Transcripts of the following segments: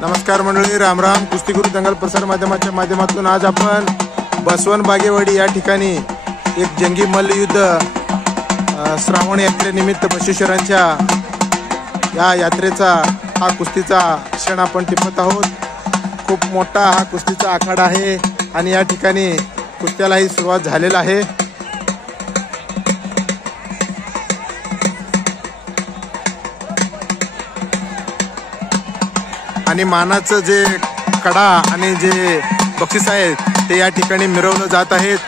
नमस्कार मंडळी, राम राम. कुस्तीगुरु दंगल प्रसार माध्यमाच्या माध्यमातून आज आपण बसवन बागेवाडी या ठिकाणी एक जंगी मल्लयुद्ध श्रावण यात्रेनिमित्त बसवेश्वरांच्या या यात्रेचा हा कुस्तीचा क्षण आपण टिपत आहोत. खूप मोठा हा कुस्तीचा आखाडा आहे आणि या ठिकाणी कुस्त्यालाही सुरुवात झालेला आहे. आणि मानाचं जे कडा आणि जे बक्षीस आहेत ते या ठिकाणी मिरवलं जात आहेत.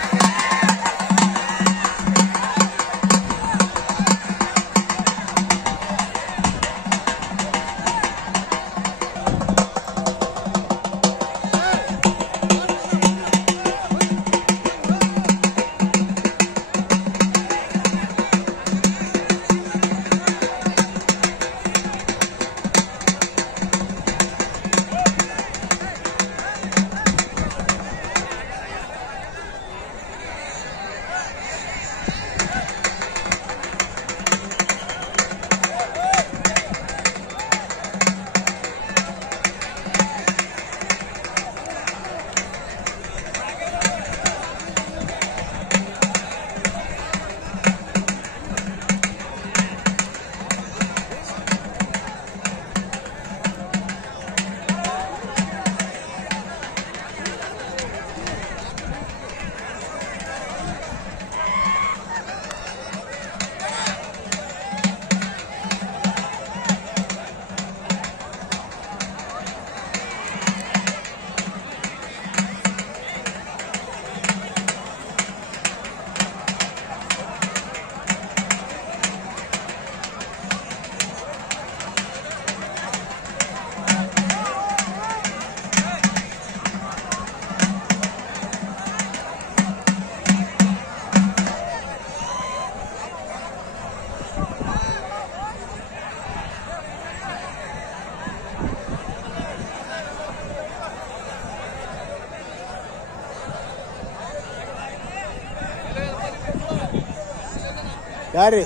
ಯಾರೇ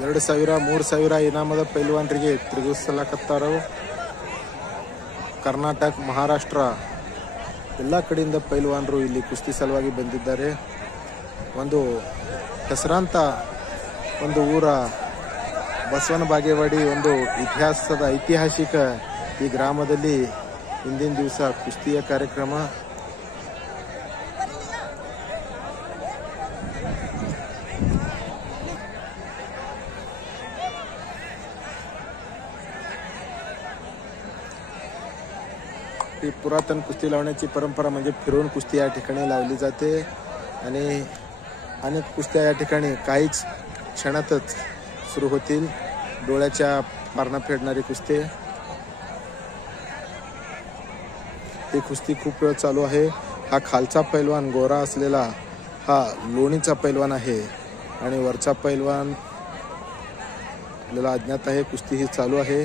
$2,000 $3,000 ಇನಾಮದ ಪೈಲ್ವಾನರಿಗೆ ತಿರುಗಿಸಲಾಕತ್ತಾರೋ. ಕರ್ನಾಟಕ, ಮಹಾರಾಷ್ಟ್ರ ಎಲ್ಲ ಕಡೆಯಿಂದ ಪೈಲ್ವಾನರು ಇಲ್ಲಿ ಕುಸ್ತಿ ಸಲುವಾಗಿ ಬಂದಿದ್ದಾರೆ. ಒಂದು ಹೆಸರಾಂತ ಒಂದು ಊರ ಬಸವನ ಬಾಗೇವಾಡಿ, ಒಂದು ಐತಿಹಾಸಿಕ ಈ ಗ್ರಾಮದಲ್ಲಿ ಇಂದಿನ ದಿವಸ ಕುಸ್ತಿಯ ಕಾರ್ಯಕ್ರಮ. ही पुरातन कुस्ती लावण्याची परंपरा म्हणजे फिरवून कुस्ती या ठिकाणी लावली जाते आणि अनेक कुस्त्या या ठिकाणी काहीच क्षणातच सुरू होतील. डोळ्याच्या पारणा फेडणारी कुस्ती, ही कुस्ती खूप वेळ चालू आहे. हा खालचा पैलवान गोरा असलेला हा लोणीचा पैलवान आहे आणि वरचा पैलवान आपल्याला अज्ञात आहे. कुस्ती ही चालू आहे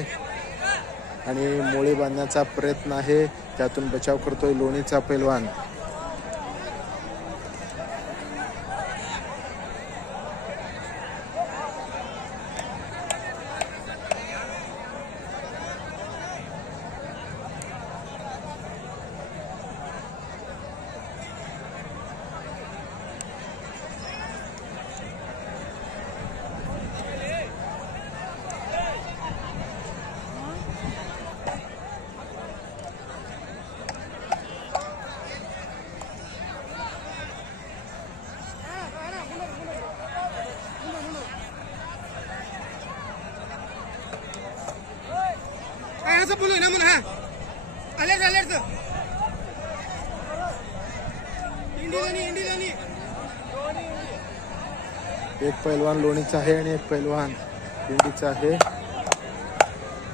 आणि मोळी बांधण्याचा प्रयत्न आहे, त्यातून बचाव करतोय लोणीचा पैलवान. एक पैलवान लोणीचा आहे आणि एक पैलवान दिंडीचा आहे.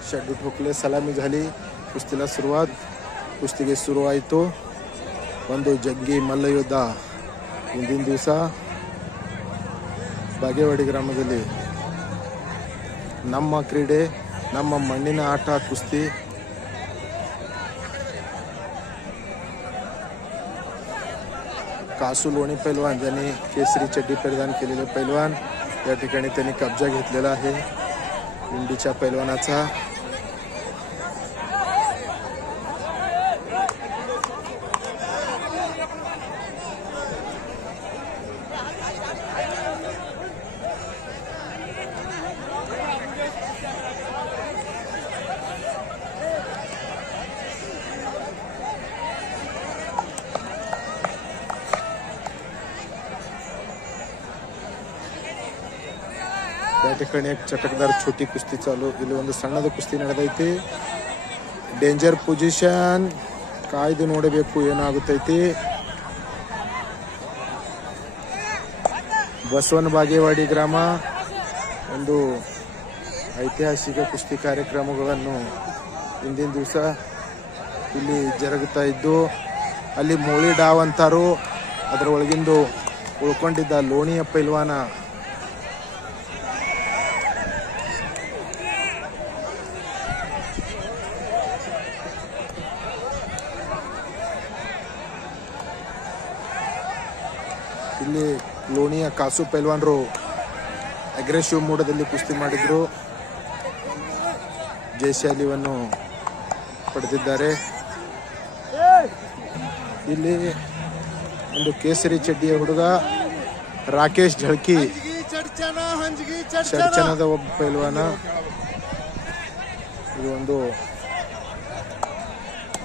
ಷಡ್ಡು ठोकले, ಸಲಾಮಿ झाली. ಕುಸ್ತಿला सुरुवात. ಕುಸ್ತಿಗೆ ಶುರುವಾಯಿತು. ಒಂದು ಜಗ್ಗಿ ಮಲ್ಲಯುದ್ಧ ಇಂದಿನ ದಿವಸ ಬಾಗೇವಾಡಿ ಗ್ರಾಮದಲ್ಲಿ. ನಮ್ಮ ಕ್ರೀಡೆ, ನಮ್ಮ ಮಣ್ಣಿನ ಆಟ ಕುಸ್ತಿ. कासू लोणी पैलवान, ज्यांनी केसरी चड्डी परिधान केलेले पैलवान, या ठिकाणी त्यांनी कब्जा घेतलेला आहे दिंडीच्या पैलवानाचा. या ठिकाणी एक चटकदार छोटी कुस्ती चालू. ಇಲ್ಲಿ ಒಂದು ಸಣ್ಣದ ಕುಸ್ತಿ ನಡೆದೈತಿ. ಡೇಂಜರ್ ಪೊಸಿಷನ್, ಕಾಯ್ದು ನೋಡಬೇಕು ಏನಾಗುತ್ತೈತಿ. ಬಸವನ ಬಾಗೇವಾಡಿ ಗ್ರಾಮ ಒಂದು ಐತಿಹಾಸಿಕ ಕುಸ್ತಿ ಕಾರ್ಯಕ್ರಮಗಳನ್ನು ಇಂದಿನ ದಿವಸ ಇಲ್ಲಿ ಜರುಗುತ್ತಾ ಇದ್ದು, ಅಲ್ಲಿ ಮೋಳಿ ಡಾವ್ ಅಂತಾರು. ಅದರ ಒಳಗಿಂದು ಉಳ್ಕೊಂಡಿದ್ದ ಲೋಣಿಯ ಪೈಲ್ವಾನ ಇಲ್ಲಿ ಲೋಣಿಯ ಕಾಸು ಪೈಲ್ವಾನರು ಅಗ್ರೆಸಿವ್ ಮೂಡದಲ್ಲಿ ಕುಸ್ತಿ ಮಾಡಿದ್ರು. ಜಯಶಾಲಿಯನ್ನು ಪಡೆದಿದ್ದಾರೆ. ಇಲ್ಲಿ ಒಂದು ಕೇಸರಿ ಚಡ್ಡಿಯ ಹುಡುಗ ರಾಕೇಶ್ ಝಳಕಿ, ಚಡ್ಚನದ ಒಬ್ಬ ಪೈಲ್ವಾನ. ಇದು ಒಂದು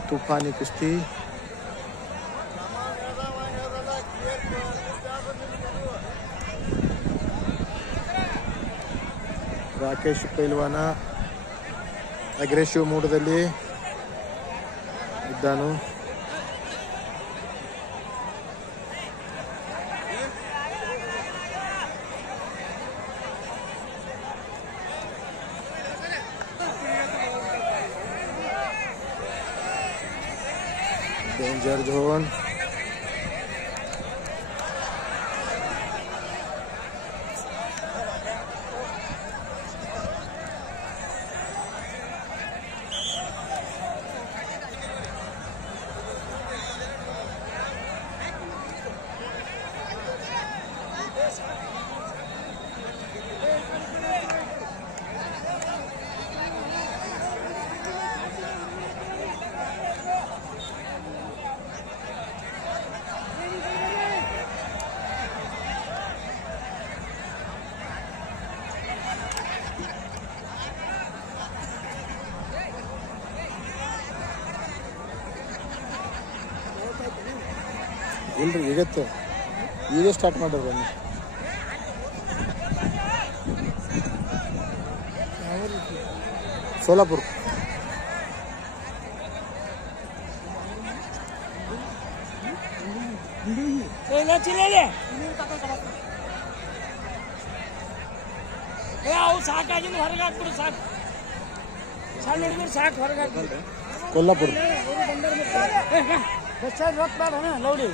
ತುಫಾನಿ ಕುಸ್ತಿ. ರಾಕೇಶ್ ಪೈಲ್ವಾನ ಅಗ್ರೆಸಿವ್ ಮೂಡದಲ್ಲಿ ಇದ್ದಾನು. Danger zone. ಇಲ್ರಿ ಈಗ ಸ್ಟಾರ್ಟ್ ಮಾಡ್ರಿ ಬನ್ನಿ. ಸೋಲಾಪುರ. ಸಾಕಾಗಿದ್ದು ಹೊರಗೆ ಹಾಕ್ಬಿಡು. ಸಾಕು ಸಣ್ಣ ಹುಡುಗರು ಸಾಕು ಹೊರಗೆ ಹಾಕ್ಬಿಡು. ಕೊಲ್ಲಾಪುರ. ರೊಕ್ಕ ಬೇಡ ಲೌಡಿ.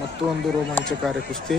ಮತ್ತೊಂದು ರೋಮಾಂಚಕಾರಿ ಕುಸ್ತಿ.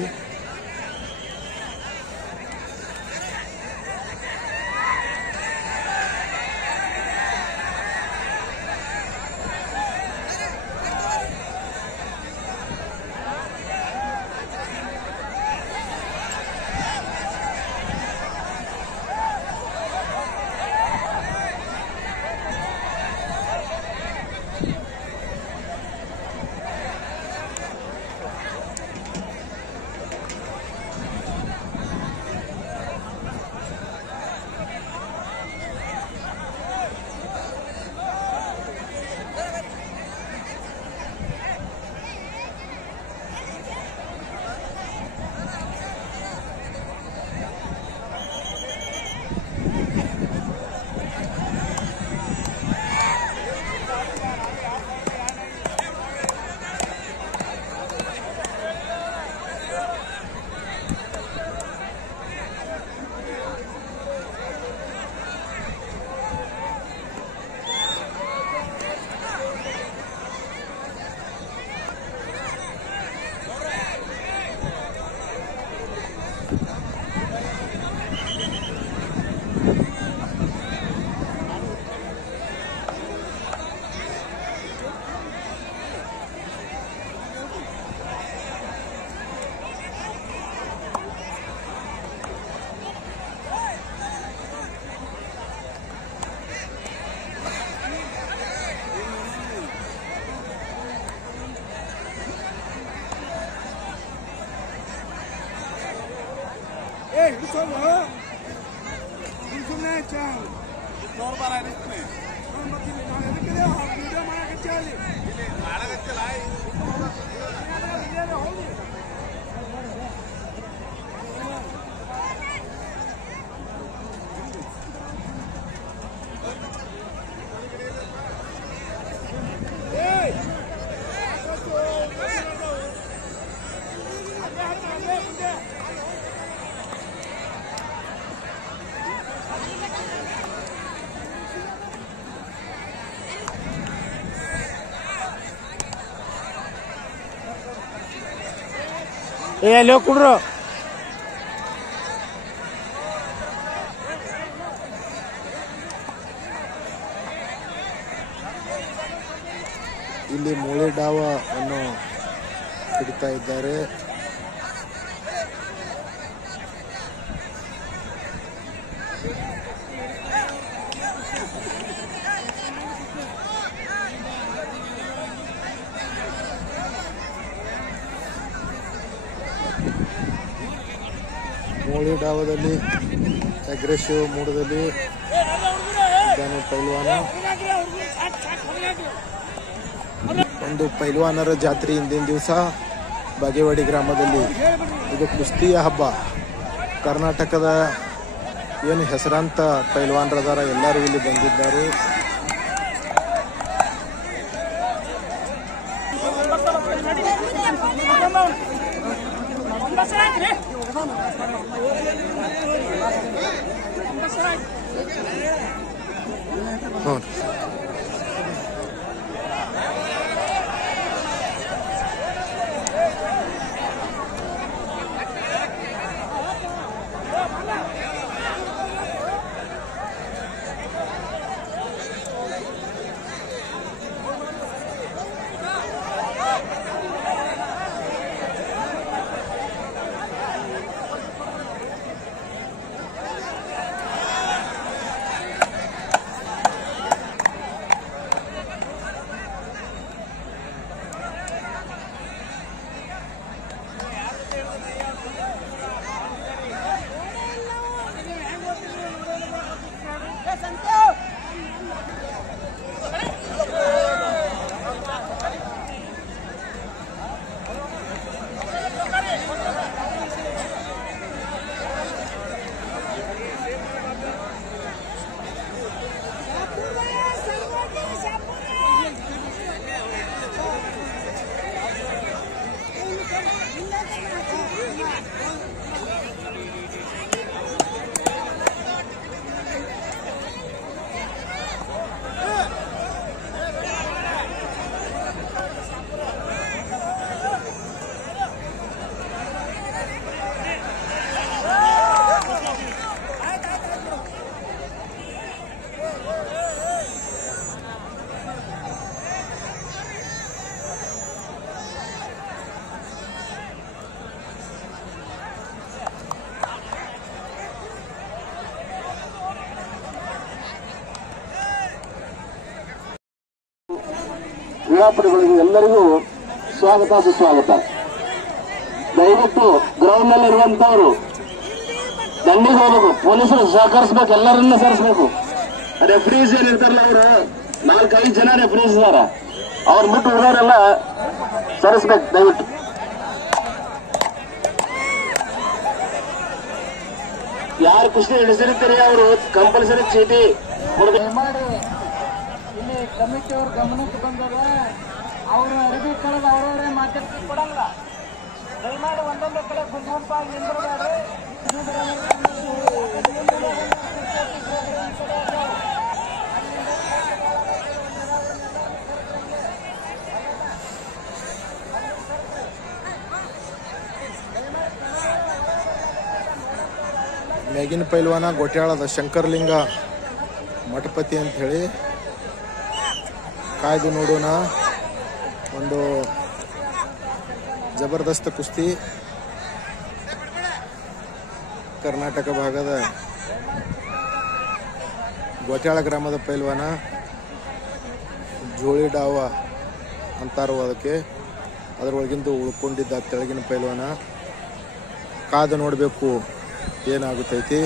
ಅಲ್ಲೋ ಕುಡ್ರು ಇಲ್ಲಿ ಮೂಳೆ ಡಾವ ಅನ್ನು ಹಿಡಿತಾ ಇದ್ದಾರೆ. ಮೂಳೆ ಡಾವದಲ್ಲಿ ಅಗ್ರೆಸಿವ್ ಮೂಡದಲ್ಲಿ ಇದ್ದಾನೆ ಪೈಲ್ವಾನ. ಒಂದು ಪೈಲ್ವಾನರ ಜಾತ್ರೆ ಇಂದಿನ ದಿವಸ ಬಾಗೇವಾಡಿ ಗ್ರಾಮದಲ್ಲಿ. ಇದು ಕುಸ್ತಿಯ ಹಬ್ಬ. ಕರ್ನಾಟಕದ ಏನು ಹೆಸರಾಂತ ಪೈಲ್ವಾನರದಾರ ಎಲ್ಲರೂ ಇಲ್ಲಿ ಬಂದಿದ್ದಾರೆ. ಕ್ರೀಡಾಪಟುಗಳಿಗೆ ಎಲ್ಲರಿಗೂ ಸ್ವಾಗತ ಸುಸ್ವಾಗತ. ದಯವಿಟ್ಟು ಗ್ರೌಂಡ್ ನಲ್ಲಿ ಇರುವಂತವರು ದಂಡಿಗೆ ಹೋಗ್ಬೇಕು. ಪೊಲೀಸರು ಸಹಕರಿಸಬೇಕು, ಎಲ್ಲರನ್ನ ಸೇರಿಸಬೇಕು. ರೆಫ್ರೀಸ್ ಏನಿರ್ತಾರಲ್ಲ ಅವರು 4-5 ಜನ ರೆಫ್ರೀಸ್ ಇದಾರ, ಅವ್ರು ಬಿಟ್ಟು ಉಳಿದವರೆಲ್ಲ ಸರಿಸ್ಬೇಕು ದಯವಿಟ್ಟು. ಯಾರು ಕುಸ್ತಿ ಹಿಡಿಸಿರ್ತೀರಿ ಅವರು ಕಂಪಲ್ಸರಿ ಚೀಟಿ ಮಾಡಿ ಇಲ್ಲಿ ಕಮಿಟಿಯವ್ರ ಗಮನಕ್ಕೆ ಬಂದಾಗ ಅವ್ರ ಅರಿವಿ ಕಳೆದು ಅವ್ರವರೇ ಮಾತಾಡ್ತಿ ಕೊಡಲ್ಲ. ದಯಮಾಡಿ ಒಂದೊಂದು ಕಡೆ ಗುಂಪಾಗಿ ನಿಂದಿರಬೇಡ್ರಿ. ಮೇಗಿನ ಪೈಲ್ವಾನ ಗೊಟ್ಯಾಳದ ಶಂಕರಲಿಂಗ ಮಠಪತಿ ಅಂತ ಹೇಳಿ ಕಾಯ್ದು ನೋಡೋಣ. ಒಂದು ಜಬರ್ದಸ್ತ್ ಕುಸ್ತಿ ಕರ್ನಾಟಕ ಭಾಗದ ಗೊಟ್ಯಾಳ ಗ್ರಾಮದ ಪೈಲ್ವಾನ ಜೋಳಿ ಡಾವ ಅಂತಾರೋ ಅದಕ್ಕೆ. ಅದರೊಳಗಿಂದು ಉಳ್ಕೊಂಡಿದ್ದ ತೆಳಗಿನ ಪೈಲ್ವಾನ. ಕಾದು ನೋಡಬೇಕು ಏನಾಗುತ್ತೈತಿ.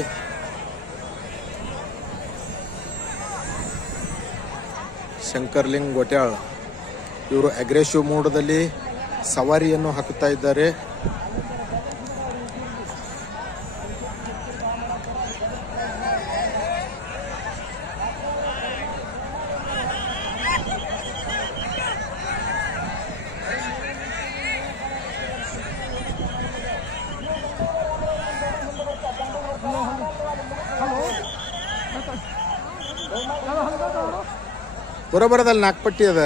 ಶಂಕರ್ಲಿಂಗ್ ಗೊಟ್ಯಾಳ್ ಇವರು ಅಗ್ರೆಸಿವ್ ಮೂಡದಲ್ಲಿ ಸವಾರಿಯನ್ನು ಹಾಕುತ್ತಾ ಇದ್ದಾರೆ. ಬರೋಬರ್ ಅದಲ್ಲಿ ನಾಲ್ಕು ಅದ.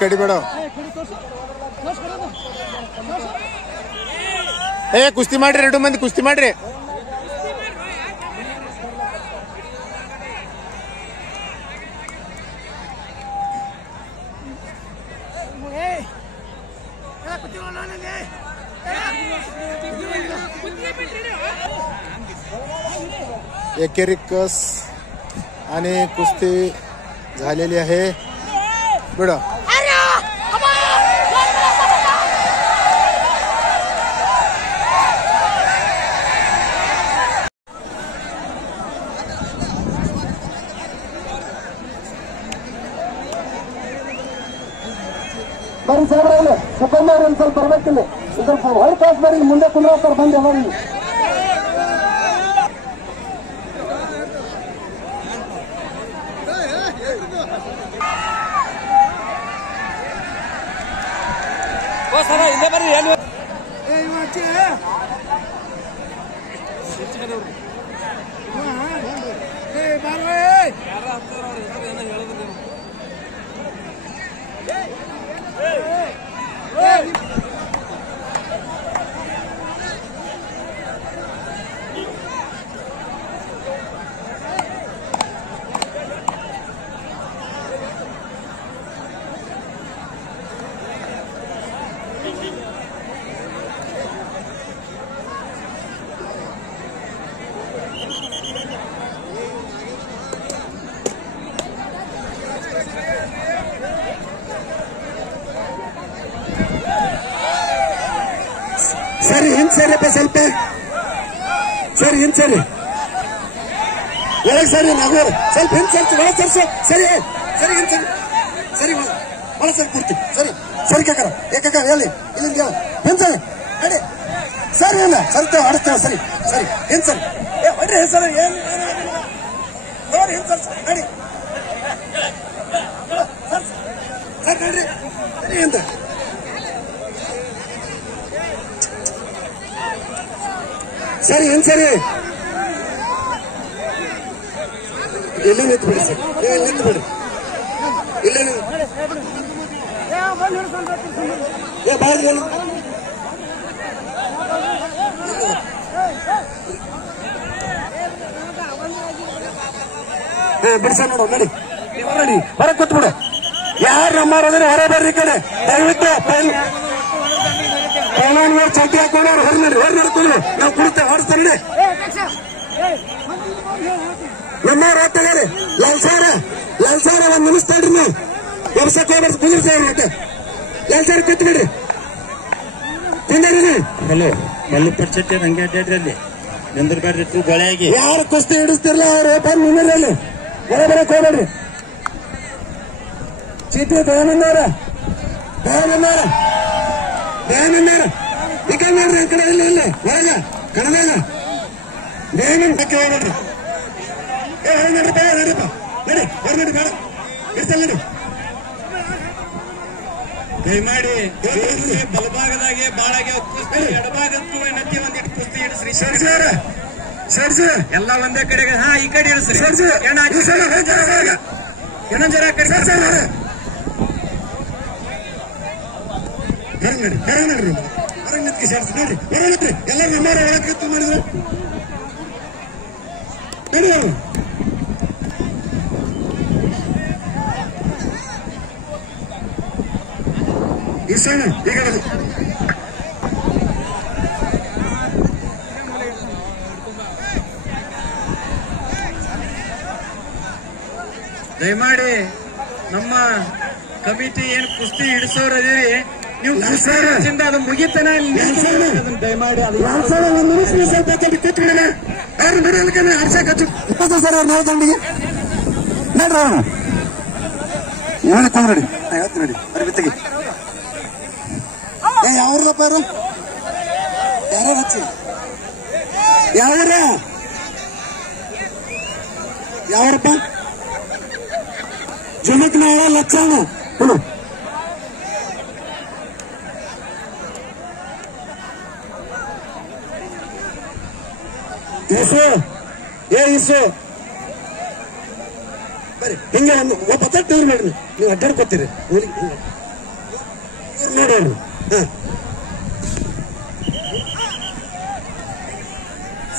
ಕಡಿಬೇಡ. ಕುಸ್ತಿ ಮಾಡ್ರಿ, 2 ಮಂದಿ ಕುಸ್ತಿ ಮಾಡ್ರಿ. एकेरी कस आणि कुस्ती झालेली आहे. बिड ಬರೀ ಸಾಹೇಬ್ರೆ ಮುಖಂಡರು ಒಂದು ಸ್ವಲ್ಪ ಬರ್ಬೇಕಿಲ್ಲ, ಸ್ವಲ್ಪ ಹೊರ ಕಾಸು ಬರೀ ಮುಂದೆ ಕುಂದ್ರಾಕ್ತಾರೆ ಬಂದು ಯಾವಾಗ ಸರಿ ಹಿಂಸರಿಪ್ಪ, ಸ್ವಲ್ಪ ಸರಿ ಹಿಂಸರಿ ಒಳಗೆ ಸರಿ ನಾಗೋರು ಸ್ವಲ್ಪ ಹಿಂಸರ್ಸಿ ಒಳಗೆ ತರ್ಸು. ಸರಿ ಸರಿ ಹಿಂಸರಿ, ಸರಿ ಒಳ ಸರಿ ಕೊಡ್ತಿ. ಸರಿ ಸರಿ ಕಾಕರ ಏಕಾಕ ಹೇಳಿ ಇಲ್ಲಿಂದ ಹಿಂಸರಿ ನಡಿ. ಸರಿ ಇಲ್ಲ ಸರಿತೇವೆ ಆಡಿಸ್ತೇವೆ. ಸರಿ ಸರಿ ಹಿಂಸರಿ ಹೊಡ್ರಿ ಸರಿ ಏನು ನೋಡಿ ಹಿಂಸರ್ಸಿ ನಡಿ. ಸರಿ ನಡ್ರಿ ಸರಿ ಅಂತ ಸರಿ ಏನ್ ಸರಿ ಇಲ್ಲೇ ನಿಂತು ಬಿಡಿ. ಸರ್ ನಿಂತು ಬಿಡಿ, ಇಲ್ಲೇ ಬಾಯ್ಲಿ ಬಿಡಿಸ ನೋಡು. ನಡಿ ನಡಿ ಹೊರಗೆ ಕೂತ್ಬಿಡು. ಯಾರು ನಮ್ಮವ್ರೆ ಹೊರ ಬರ್ರಿ ಕಡೆ ದಯವಿಟ್ಟು ಪೈಲಾನ್ವರ್ ಚಡ್ಡಿ ಹಾಕೊಂಡವ್ರು ಹೊರ ನಡಿ, ಹೊರ ನಡ್ಕೊಂಡು ನಾವು ಕುಡಿತೇವೆ ಹೊರಸ್ತಾನೆ. ನಮ್ಮವ್ರು ಹೋಗ್ತಾರೆ ಲಲ್ಸಾರ ಒಂದ್ ನಿಮಿಷ ತಡ್ರಿ. ನೀವು ವ್ಯವಸಾಯ ಹೋಗ್ಬಾರ್ದು, ಕುದುರ್ಸೇವ್ರಿ ಮತ್ತೆ ಲಲ್ಸಾರ ಕೂತ್ಬಿಡ್ರಿ. ತಿಂದ್ರಿ ನೀವು ಹಲೋ ಮಲ್ಲಿಪುರ್ ಚಟ್ಟಿ ಹಂಗೆ ಅಡ್ಡಾಡ್ರಿ ಅಲ್ಲಿ ನಿಂದ್ರಬೇಡ್ರಿ ಗೊಳೆಯಾಗಿ. ಯಾರು ಕುಸ್ತಿ ಹಿಡಿಸ್ತಿರ್ಲ ಅವ್ರು ಬಂದು ನಿಂದ್ರಲ್ಲಿ ಹೊರ ಬರಕ್ ಹೋಗ್ಬೇಡ್ರಿ. ಚೀಟಿ ದಯಾನಂದವ್ರ ಈ ಕಡೆ ನೋಡ್ರಿ, ಆ ಕಡೆ ಇಲ್ಲ ಹೊರಗ ಕಣದಾಗ ದಯಾನಂದ ಹೋಗ್ಬೇಡ್ರಿ. ಹೊರ ನಡ್ರಿಪ್ಪ ನಡಿಪ್ಪ ನಡಿ ಹೊರ ನಡಿ ಬೇಡ ಇರ್ತಲ್ಲ ನಡಿ. ದಯಮಾಡಿ ಬಲಭಾಗದಾಗೆ ಬಾಳಾಗೆ ಕುಸ್ತಿ ಎಡಭಾಗಕ್ಕೂ ನತ್ತಿ ಒಂದಿಟ್ಟು ಕುಸ್ತಿ ಇಡಿಸ್ರಿ. ಸರ್ಜು ಎಲ್ಲ ಒಂದೇ ಕಡೆಗೆ. ಹಾ ಈ ಕಡೆ ಇಡಿಸ್ರಿ. ಸರ್ಜು ಇನ್ನೊಂದ್ ಜರ ಕಡೆ ಹೊರಗೆ ನಡ್ರಿ ಹೊರಗೆ ನಿಂತ್ಕೆ ಸರ್ಸಿ ನೋಡ್ರಿ ಹೊರ ನಡ್ರಿ. ಎಲ್ಲ ನಮ್ಮವ್ರ ಒಳಗೆ ಮಾಡಿದ್ರು ನಡಿ. ಕೃಷ್ಣ ಈಗ ದಯಮಾಡಿ ನಮ್ಮ ಕಮಿಟಿ ಏನ್ ಕುಸ್ತಿ ಹಿಡಿಸೋರದಿರಿ ನೀವು ಅದು ಮುಗಿತನ ದಯಮಾಡಿ ಒಂದು ನಿಮಿಷ ಸ್ವಲ್ಪ ಕೂತ್ಬಿಡೋಣ ಅವ್ರು ಬಿಡಲಿಕ್ಕೆ ಹರ್ಷ ಕಚ್ಚು ಸರ್ ಅವ್ರು ನೋಡ್ದಂಡಿಗೆ ನೋಡ್ರಿ ಅವನು ಇವನು ಕೊಂದ್ರಡಿ ಹೇಳ್ತೀನಿ ನೋಡಿ ಅರ್ಬಿ ತೆಗಿ ಯಾವ್ರದಪ್ಪ ಯಾರು ಯಾರು ಹಚ್ಚಿ ಯಾವ್ರ ಯಾವ್ರಪ್ಪ ಜುಮಕ್ ನಾಳ ಲಕ್ಷಣ ಹುಡು ಇಸು ಇಸು ಬರ್ರಿ ಹಿಂಗೆ ಒಂದು ಒಬ್ಬ ತಟ್ಟವ್ರು ನೋಡ್ರಿ ನೀವು ಅಡ್ಡಾಡ್ಕೊತೀರಿ ನೋಡೋರು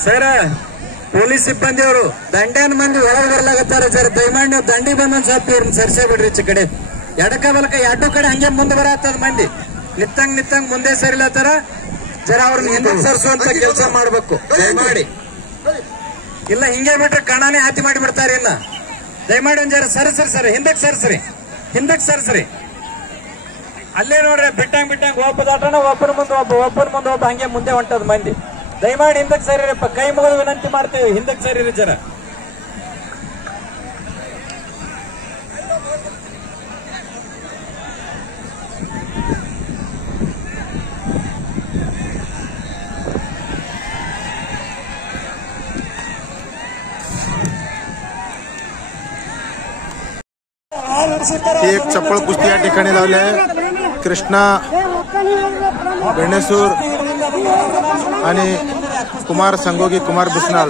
ಸರ ಪೊಲೀಸ್ ಸಿಬ್ಬಂದಿ ಅವರು ದಂಡೇನ್ ಮಂದಿ ಒಳಗೆ ಬರ್ಲಾಗತ್ತಾರ ಸರ್ ದಯಮಾಡಿ ನೀವು ದಂಡಿ ಬಂದ್ ಸ್ವಲ್ಪ ಇವ್ರನ್ನ ಸರಿಸೇ ಬಿಡ್ರಿ ಈಚೆ ಕಡೆ ಎಡಕ ಬಲಕ ಎರಡು ಕಡೆ ಹಂಗೆ ಮುಂದೆ ಬರತ್ತದ ಮಂದಿ ನಿತ್ತಂಗ್ ಮುಂದೆ ಸರಿಲತ್ತಾರ ಜರ ಅವ್ರನ್ನ ಹಿಂದೆ ಸರ್ಸುವಂತ ಕೆಲಸ ಮಾಡ್ಬೇಕು ದಯಮಾಡಿ ಇಲ್ಲ ಹಿಂಗೆ ಬಿಟ್ರೆ ಕಣಾನೇ ಹಾತಿ ಮಾಡಿ ಬಿಡ್ತಾರೆ ಇನ್ನ ದಯಮಾಡಿ ಒಂದ್ ಜರ ಸರಿ ಹಿಂದಕ್ ಸರ್ಸ್ರಿ ಅಲ್ಲೇ ನೋಡ್ರಿ ಬಿಟ್ಟಂಗ್ ಒಬ್ಬ ದಾಟನ ಒಬ್ಬನ ಮುಂದೆ ಒಬ್ಬ ಹಂಗೆ ಮುಂದೆ ಹೊಂಟದ ಮಂದಿ ದಯಮಾಡಿ ಹಿಂದಕ್ ಸರಿರಪ್ಪ ಕೈ ಮುಗಿದು ವಿನಂತಿ ಮಾಡ್ತೇವೆ ಹಿಂದಕ್ ಸರಿರಿ ಜರ एक चप्पल कुस्ती या ठिकाणी लावले कृष्णा बेणेसूर आणि कुमार संगोगी कुमार बिस्नाल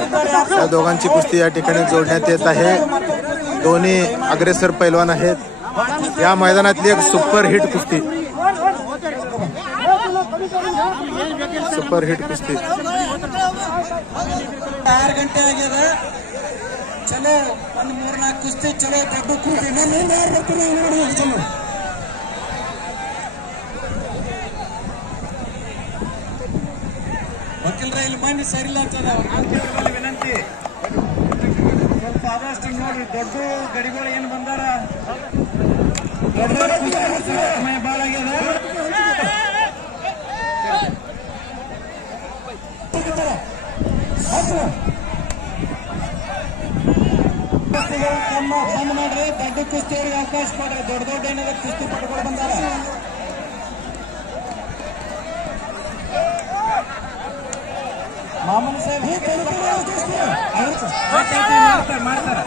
या दोघांची कुस्ती या ठिकाणी जोडण्यात येत आहे दोन्ही अग्रेसर पैलवान आहेत या मैदानातली एक सुपर हिट कुस्ती ಚಲೋ ಒಂದ್ 3-4 ಕುಸ್ತಿ ಚಲೋ ದೊಡ್ಡ ಕುಸ್ತಿ ವಕೀಲರ ಇಲ್ಲಿ ಮಂದಿ ಸರಿಲ್ಲ ವಿನಂತಿ ಸ್ವಲ್ಪ ಆದಷ್ಟು ನೋಡ್ರಿ ದೊಡ್ಡ ಗಡಿಗಳು ಏನ್ ಬಂದಾರ ದೊಡ್ಡ ಸಮಯ ಬಾಳ ಬಂದ್ ಮಾಡ್ರಿ ದೊಡ್ಡ ಕುಸ್ತಿಯವ್ರಿಗೆ ಅವಕಾಶ ಕೊಡ್ರಿ ದೊಡ್ಡ ಏನಾದ್ರು ಕುಸ್ತಿ ಪಟ್ಕೊಂಡು ಬಂದಾರ ಮಾಮೂಲು ಸಾಹೇಬ್ ಮಾಡ್ತಾರ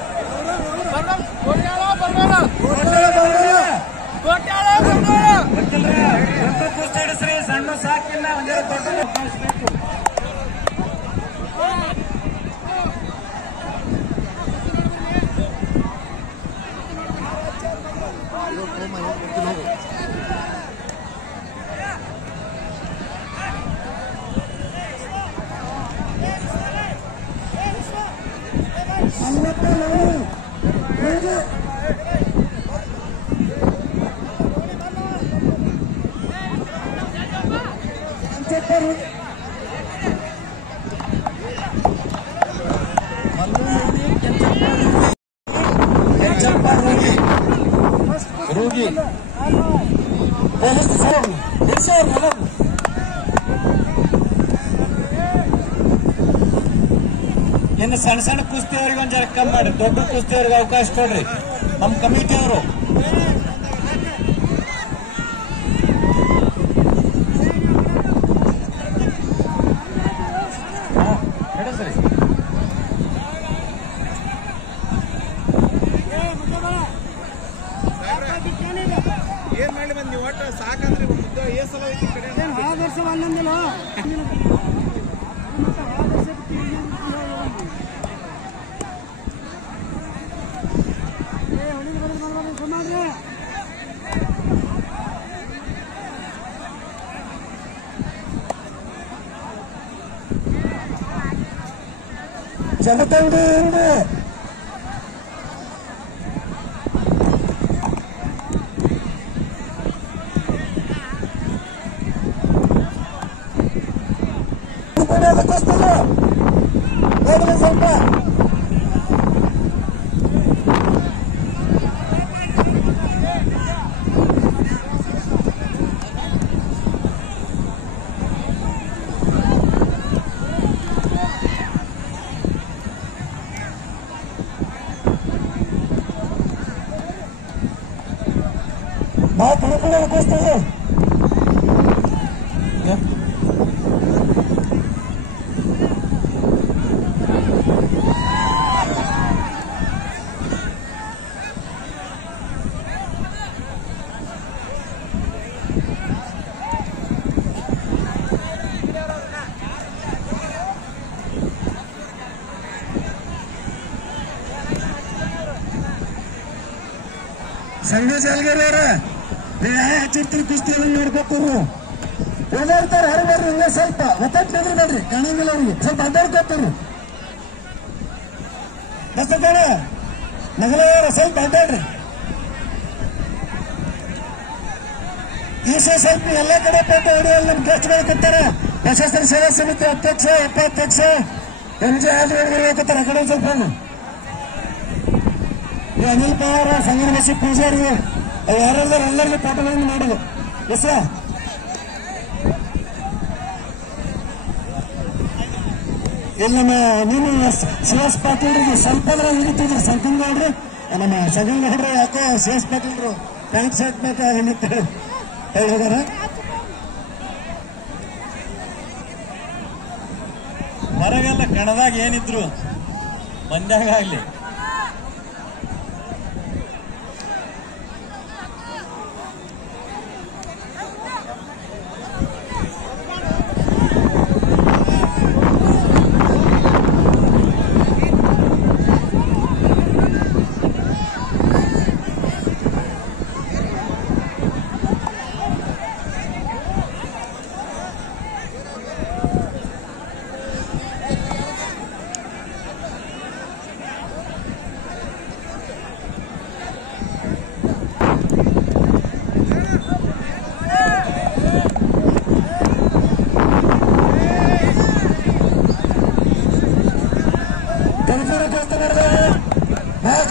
ದೊಡ್ಡ ಕುಸ್ತಿ ಹಿಡಿಸ್ರಿ ಸಣ್ಣ ಸಾಕಿಲ್ಲ ಒಂದೇ ದೊಡ್ಡ ಅವಕಾಶ ಬೇಕು ಇನ್ನು ಸಣ್ಣ ಕುಸ್ತಿಯವರಿಗೆ ಒಂದ್ ಜರ ಕಮ್ಮಿ ಮಾಡ್ರಿ ದೊಡ್ಡ ಕುಸ್ತಿಯವರಿಗೆ ಅವಕಾಶ ಕೊಡ್ರಿ ನಮ್ಮ ಕಮಿಟಿ ಅವರು ಏನ್ ಮಾಡಿ ಬಂದ್ ನೀವು ಒಟ್ಟು ಸಾಕಂದ್ರೆ ಏ ಸಲ ವರ್ಷ ಒಂದೊಂದಿಲ್ಲ ಜನತೆ ಕುಸ್ತಿಗಳು ನೋಡಿದ್ರೆ ಸ್ವಲ್ಪ ನಾವು ಪುಡುಪುಡ ಕುಸ್ತಿಗಳು ಸಂಘ ಜಾಲ್ಗೇರಿ ಅವರ ಹಚ್ಚಿರ್ತೀರಿ ಕುಸ್ತಿ ನೋಡ್ಕೋತೀರು ಓದಾಡ್ತಾರೆ ಹರಿಬಾರ್ರಿ ಹಿಂಗ ಸ್ವಲ್ಪ ಒತ್ತಟ್ಟು ನಿದ್ರಿ ಕಾಣಂಗಿಲ್ಲ ಅವ್ರಿಗೆ ಸ್ವಲ್ಪ ಅಡ್ಡಾಡ್ಕೋತೀರಿ ಬಸ್ತಾಡ ನಗರ ಸ್ವಲ್ಪ ಅಡ್ಡಾಡ್ರಿ ಈಸ ಸ್ವಲ್ಪ ಎಲ್ಲ ಕಡೆ ಪೇಟೆ ಹೊಡೆಯಲ್ಲ ನಮ್ ಗೆಸ್ಟ್ಗಳು ಕಟ್ಟಾರ ಪ್ರಶಾಸನ ಸೇವಾ ಸಮಿತಿ ಅಧ್ಯಕ್ಷ ಉಪಾಧ್ಯಕ್ಷ ಎಂಜೆ ಆದ್ರೆ ಆ ಕಡೆ ಸ್ವಲ್ಪ ಅನಿಲ್ ಪವಾರ ಸಂಗನ ಬಸಿ ಪೂಜಾರಿ ಯಾರೆಲ್ಲ ಎಲ್ಲರಿಗೂ ಪಾಠಗಳನ್ನು ಮಾಡಿದ್ರು ಎಸ್ ಇಲ್ಲಿ ನಮ್ಮ ನೀನು ಶ್ರೀನಿವಾಸ್ ಪಾಟೀಲ್ರಿಗೆ ಸ್ವಲ್ಪ ಹಿಡಿತಿದ್ರು ಸಂಕನಗೌಡ್ರಿ ನಮ್ಮ ಸಂಗನಗೌಡ್ರು ಯಾಕೋ ಶ್ರೀನಿವಾಸ್ ಪಾಟೀಲ್ರು ಪ್ಯಾಂಟ್ ಶರ್ಟ್ ಬೇಕು ಏನಿತ್ತು ಹೇಳಿದಾರ ಹೊರಗೆಲ್ಲ ಕಣದಾಗ ಏನಿದ್ರು ಮಂದ್ಯಾಗ ಆಗ್ಲಿ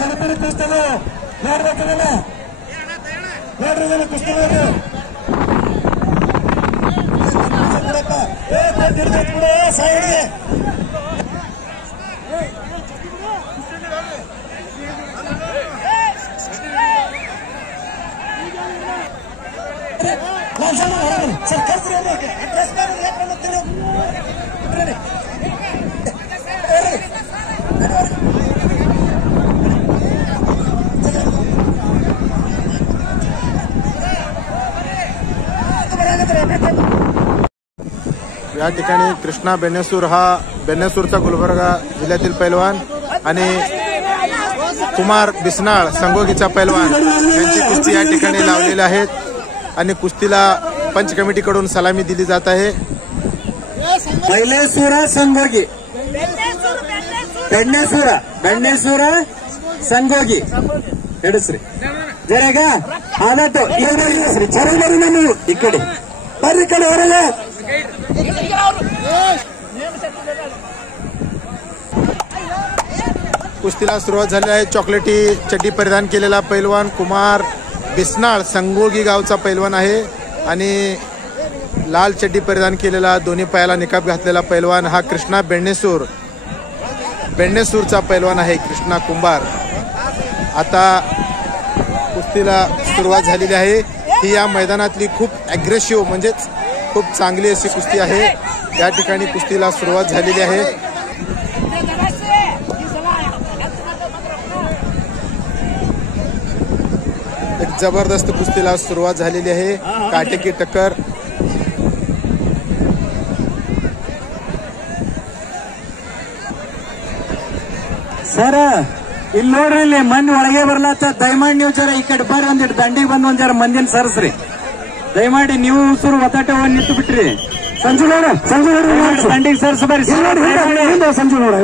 ಕಲಬುರಗಿ ಕುಸ್ತಿಗಳು ನೋಡ್ಬೇಕಲ್ಲ ನೋಡ್ರಿ ಕುಸ್ತಿಗಳು ಸೈಡ್ಗೆ ಸರ್ ಕರ್ಸ್ರಿ ಅಡ್ರೆಸ್ या ठिकाणी कृष्णा बेन्नेसूर हा बेन्नेसूरचा गुलबर्गा जिल्ह्यातील पैलवान आणि कुमार बिस्नाळ संगोगीचा पैलवान यांची कुस्ती या ठिकाणी लावलेली आहेत आणि कुस्तीला पंच कमिटीकडून सलामी दिली जात आहे. बेन्नेसूर संगोगी बेन्नेसूर ಸಂಗೋಗಿ ಹಿಡಿಸ್ರಿ ಜರಗ ಆದಟ್ಟು ಹಿಡಿಸ್ರಿ ಚರಂಬರಿ ನಮಗೆ ಈ ಕಡೆ ಬರ್ರಿ ಕಡೆ ಹೊರಗೆ कुस्तीला सुरुवात झाली आहे. चॉकलेटी चड्डी परिधान केलेला पैलवान कुमार बिस्नाळ संगोगी गावचा पैलवान आहे आणि लाल चड्डी परिधान केलेला दोन्ही पायाला निकाब घातलेला पैलवान हा कृष्णा बेन्नेसूरचा पैलवान आहे कृष्णा कुंभार. आता कुस्तीला सुरुवात झालेली आहे. ही या मैदानातली खूप अग्रेसिव्ह म्हणजेच खूप चांगली अशी कुस्ती आहे. या ठिकाणी कुस्तीला सुरुवात झालेली आहे. एक जबरदस्त कुस्तीला सुरुवात झालेली आहे. काटेकी टक्कर ಸರ್ ಇಲ್ಲಿ ನೋಡ್ರಿ ಇಲ್ಲಿ ಮಂದಿ ಒಳಗೆ ಬರ್ಲತ್ತ ದಯಮಾಡಿ ನೀವು ಜರ ಈ ಕಡೆ ಬರ್ರಿ ಒಂದಿಟ್ಟು ದಂಡಿಗೆ ಬಂದ್ ಒಂದ್ ಜರ ಮಂದಿನ ಸರ್ಸ್ರಿ ದಯಮಾಡಿ ನೀವು ಉಸುರು ಒತ್ತಾಟ ಹೋಗಿ ನಿಂತು ಬಿಟ್ರಿ ಸಂಜು ನೋಡ ದಂಡಿಗೆ ಸರ್ಸ್ ಬರ್ರಿ ಸಂಜು ನೋಡ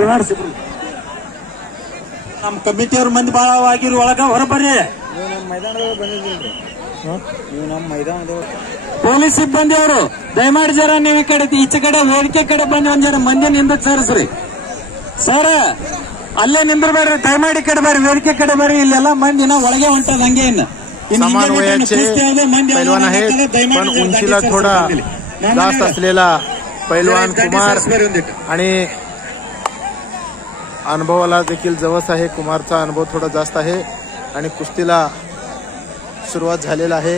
ನಮ್ಮ ಕಮಿಟಿಯವ್ರ ಮಂದಿ ಬಾಳ ಆಗಿರು ಒಳಗ ಹೊರ ಬರ್ರಿ ಪೊಲೀಸ್ ಸಿಬ್ಬಂದಿಯವರು ದಯಮಾಡಿ ಜರ ನೀವು ಈ ಕಡೆ ಈಚೆ ಕಡೆ ವೇದಿಕೆ ಕಡೆ ಬಂದು ಒಂದ್ ಜರ ಮಂದಿ ನಿಂದಕ್ ಸೇರಿಸ್ರಿ ಸರ್. ಅಲ್ಲೇ ನಿಂದ್ರಬೇಡ್ರಿ, ದಯಮಾಡಿ ಕಡೆ ಬರ್ರಿ, ವೇದಿಕೆ ಕಡೆ ಬರ್ರಿ. ಇಲ್ಲೆಲ್ಲ ಮಂದಿನ ಒಳಗೆ ಹೊಂಟದ हंगे समान वयाचे पैलवान आहेत, पण उंचीला थोडा जास्त असलेला पैलवान कुमार आणि अनुभवाला देखील जवस आहे. कुमारचा अनुभव थोडा जास्त आहे आणि कुस्तीला सुरुवात झालेला आहे.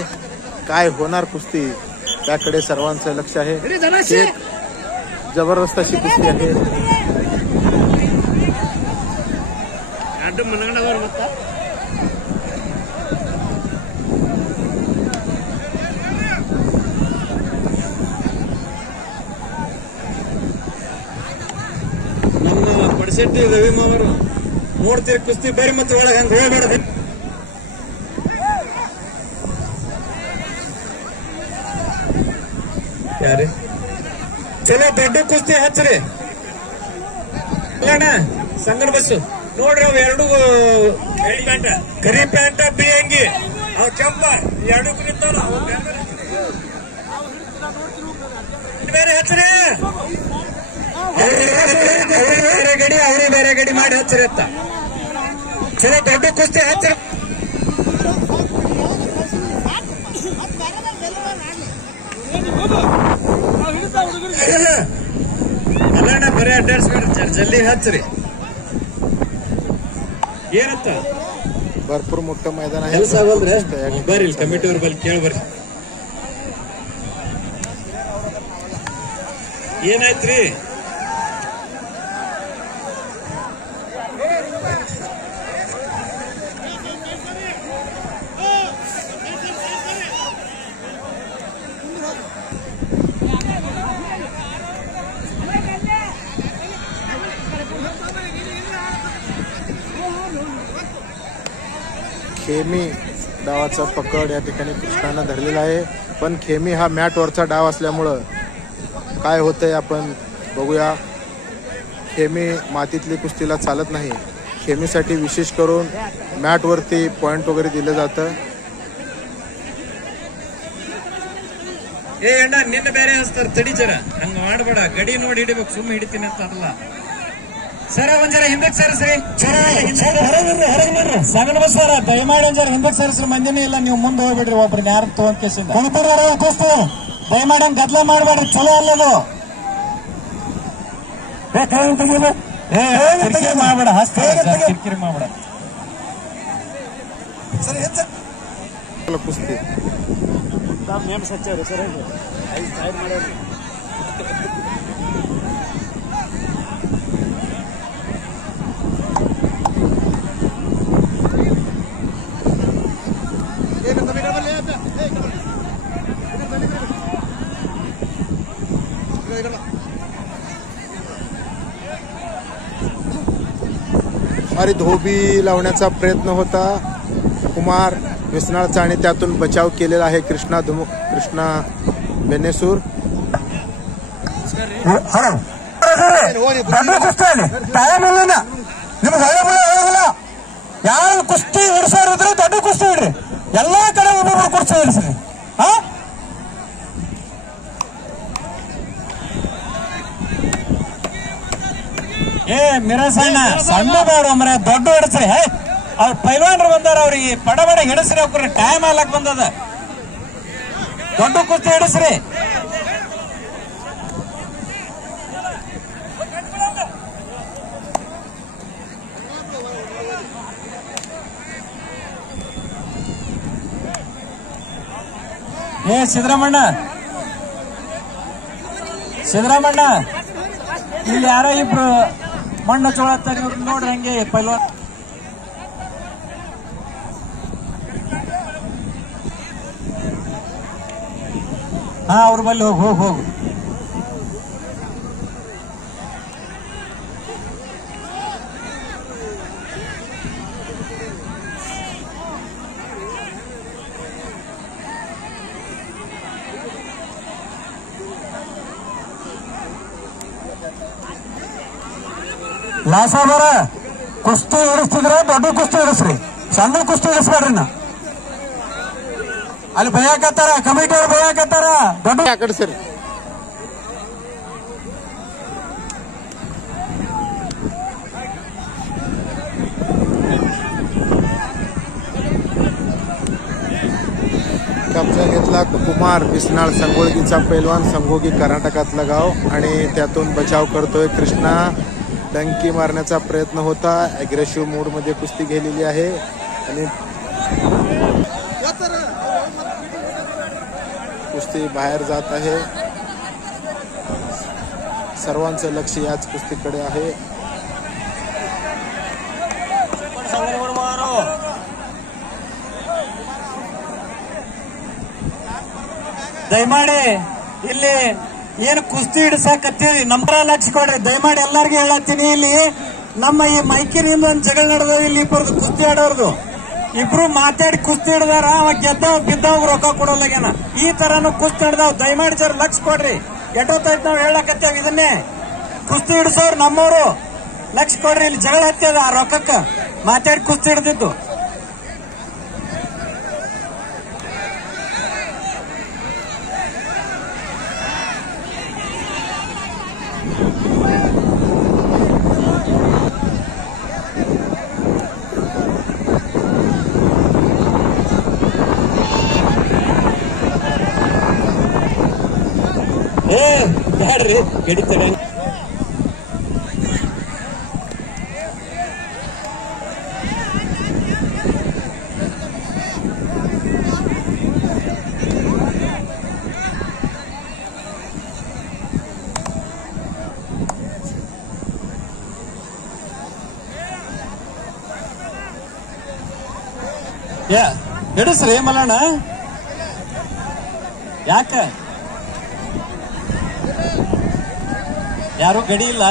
काय होणार कुस्ती त्याकडे सर्वांचं लक्ष आहे. एक जबरदस्त अशी कुस्ती आहे. ನಮ್ಮ ಪಡಶೆಟ್ಟಿ ರವಿ ಮಾವರು ನೋಡ್ತೀರಿ ಕುಸ್ತಿ ಬೇರೆ ಮತ್ತೆ ಒಳಗೆ ಹಂಗ ಹೋಗ್ಬೇಡ. ಯಾರಿ ಚಲೋ ದೊಡ್ಡ ಕುಸ್ತಿ ಹಚ್ಚ್ರಿ ಅಲ್ಲಣ್ಣ. ಸಂಗಡ ಬಸ್ಸು ನೋಡ್ರಿ, ಅವ್ ಎರಡು ಕರಿ ಪ್ಯಾಂಟ ಬಿಳಿ ಅಂಗಿ ಅವ್ ಕೆಂಪ ಎರಡು ನಿಂತಾವ, ಬೇರೆ ಹಚ್ಚ್ರಿ. ಬೇರೆ ಗಡಿ ಅವ್ರಿ ಬೇರೆ ಗಡಿ ಮಾಡಿ ಹಚ್ಚ್ರಿ ಅಂತ. ಚಲೋ ದೊಡ್ಡ ಕುಸ್ತಿ ಹಚ್ಚ್ರಿ. ಅಲ್ಲಣ್ಣ ಬರೀ ಅಡ್ಡಾಡ್ಸ್ಬೇಡ್ರಿ, ಜಲ್ದಿ ಹಚ್ಚ್ರಿ. ಏನತ್ತ भरपूर मोठं मैदान आहे. ಕೆಲಸ ಆಗಲ್ರಿ, ಬರ್ರಿ ಕಮಿಟಿಯವ್ರ ಬಲ್ಲಿ ಕೇಳಿ ಬರ್ರಿ. ಏನಾಯ್ತ್ರಿ? खेमी डावाचा पकड या ठिकाणी कृष्णानं धरलेला आहे, पण खेमी हा मॅटवरचा डाव असल्यामुळं काय होतंय आपण बघूया. खेमी मातीतली कुस्तीला चालत नाही. खेमीसाठी विशेष करून मॅटवरती पॉइंट वगैरे दिलं जातं. ಏ ಅಣ್ಣ ನಿನ್ನ ಬೇರೆ ಹಚ್ತಾರ ತಡಿ ಜರ, ಹಂಗ ಮಾಡ್ಬೇಡ. ಗಡಿ ನೋಡಿ ಹಿಡಿಬೇಕು, ಸುಮ್ಮನೆ ಹಿಡಿತೀನಿ ಅಂತ ಅಲ್ಲ ಸರ. ಒಂದ್ ಜರ ಹಿಂದಕ್ ಸರಿಸ್ರಿ, ಸಗಣ ಬಸ್ಸಾರ ದಯಮಾಡಿ ಒಂದ್ ಜರ ಹಿಂದಕ್ ಸರಿಸ್ರಿ. ಮಂದಿನೇ ಇಲ್ಲ, ನೀವು ಮುಂದೆ ಹೋಗ್ಬಿಡ್ರಿ. ಒಬ್ರು ಯಾರು ತಗೊಂಡ್ ಕೇಸಿಂದ ದಯಮಾಡಿ ಹಂಗ ಗದ್ಲ ಮಾಡ್ಬೇಡ್ರಿ, ಚಲೋ ಅಲ್ಲದು. ಕಿರಿಕಿರಿ ಮಾಡ್ಬೇಡ, ಕಿರಿಕಿರಿ ಮಾಡ್ಬೇಡ. कुस्ती ಮೇಮ್ ಸಚ್ಚಾರಿ ಸರ್, ಸೈಡ್ ಮಾಡ್ಯಾರಿ. आणि धोबी लावण्याचा प्रयत्न होता. कुमार विसनाळचा आणि त्यातून बचाव केलेला आहे कृष्णा बेनेसूर. ಯಾರು ಕುಸ್ತಿ ಹಿಡಿಸೋರಿದ್ರೆ ದೊಡ್ಡ ಕುಸ್ತಿ ಹಿಡ್ರಿ, ಎಲ್ಲಾ ಕಡೆ ಒಬ್ಬೊಬ್ರು ಕುಸ್ತಿ ಹಿಡಿಸ್ರಿ. ಏ ಮಿರಸಣ್ಣ ಸಣ್ಣ ಬೇಡ ಮರ, ದೊಡ್ಡ ಹಿಡಿಸ್ರಿ. ಅವ್ರ ಪೈಲ್ವಾನ್ರು ಬಂದಾರ, ಅವ್ರಿಗೆ ಪಡ ಬಡ ಹಿಡಿಸ್ರಿ. ಅವ್ರ ಟೈಮ್ ಆಗ್ಲಕ್ ಬಂದದ, ದೊಡ್ಡ ಕುಸ್ತಿ ಹಿಡಿಸ್ರಿ. ಏ ಸಿದ್ದರಾಮಣ್ಣ ಇಲ್ಲಿ ಯಾರೋ ಇಬ್ರು ಮಣ್ಣು ಚೋಳತ್ತಾರ, ನೋಡ್ರಿ ಹಂಗೆ ಪೈಲ್ವಾನ್. ಹಾ ಅವ್ರ ಬಲ್ಲಿ ಹೋಗು. ಲಾಸಾಬರ ಕುಸ್ತಿ ಹಿಡಿಸ್ತಿದ್ರೆ ದೊಡ್ಡ ಕುಸ್ತಿ ಹಿಡಿಸ್ರಿ, ಸಣ್ಣ ಕುಸ್ತಿ ಹಿಡಿಸ್ಬೇಡ್ರಿ. ನಾ ಅಲ್ಲಿ ಭಯಕತ್ತಾರ, ಕಮಿಟಿ ಅವ್ರು ಭಯಕತ್ತಾರ. ದೊಡ್ಡ ಆ ಕಡೆ ಸರಿ. कब्जा घेतला कुमार बिसनाळ, संगोळगीचा पैलवान, संगोगी कर्नाटकातलं गाव, आणि त्यातून बचाव करतोय कृष्णा. डंकी मारण्याचा प्रयत्न होता. अग्रेसिव्ह मूड मध्ये कुस्ती गेलेली आहे आणि कुस्ती बाहेर जात आहे. सर्वांचं लक्ष याच कुस्तीकडे आहे. ದಯಮಾಡಿ ಇಲ್ಲಿ ಏನು ಕುಸ್ತಿ ಹಿಡಿಸಾಕತ್ತೀರಿ, ನಮ್ರ ಲಕ್ಷ ಕೊಡ್ರಿ ದಯಮಾಡಿ. ಎಲ್ಲಾರ್ಗು ಹೇಳತ್ತೀನಿ, ಇಲ್ಲಿ ನಮ್ಮ ಈ ಮೈಕಿನಿಂದ ಒಂದು ಜಗಳ ನಡೆದ. ಇಲ್ಲಿ ಇಬ್ಬರದು ಕುಸ್ತಿ ಆಡೋರ್ದು, ಇಬ್ರು ಮಾತಾಡಿ ಕುಸ್ತಿ ಹಿಡ್ದಾರ. ಅವ ಗೆದ್ದಾವ್ ಬಿದ್ದಾವ್ ರೊಕ್ಕ ಕೊಡೋಲ್ಲಾಗ್ಯಾನ. ಈ ತರಾನು ಕುಸ್ತಿ ಹಿಡ್ದಾವ್. ದಯಮಾಡಿ ಜರ ಲಕ್ಷ ಕೊಡ್ರಿ. ಎಷ್ಟೊತ್ತಾಯ್ತು ನಾವ್ ಹೇಳಕತ್ತೇವ್ ಇದನ್ನೇ. ಕುಸ್ತಿ ಹಿಡಿಸೋರು ನಮ್ಮವ್ರು, ಲಕ್ಷ ಕೊಡ್ರಿ. ಇಲ್ಲಿ ಜಗಳ ಹತ್ತದ ಆ ರೊಕ್ಕಕ್ಕ ಮಾತಾಡಿ ಕುಸ್ತಿ ಹಿಡ್ದಿದ್ದು. ಬ್ಯಾಡ್ರಿ ಗಡಿತಡೆ. ಹಿಡಿಸ್ರಿ ಮಲ್ಲಣ್ಣ. ಯಾಕ ಯಾರು ಗಡಿ ಇಲ್ಲ?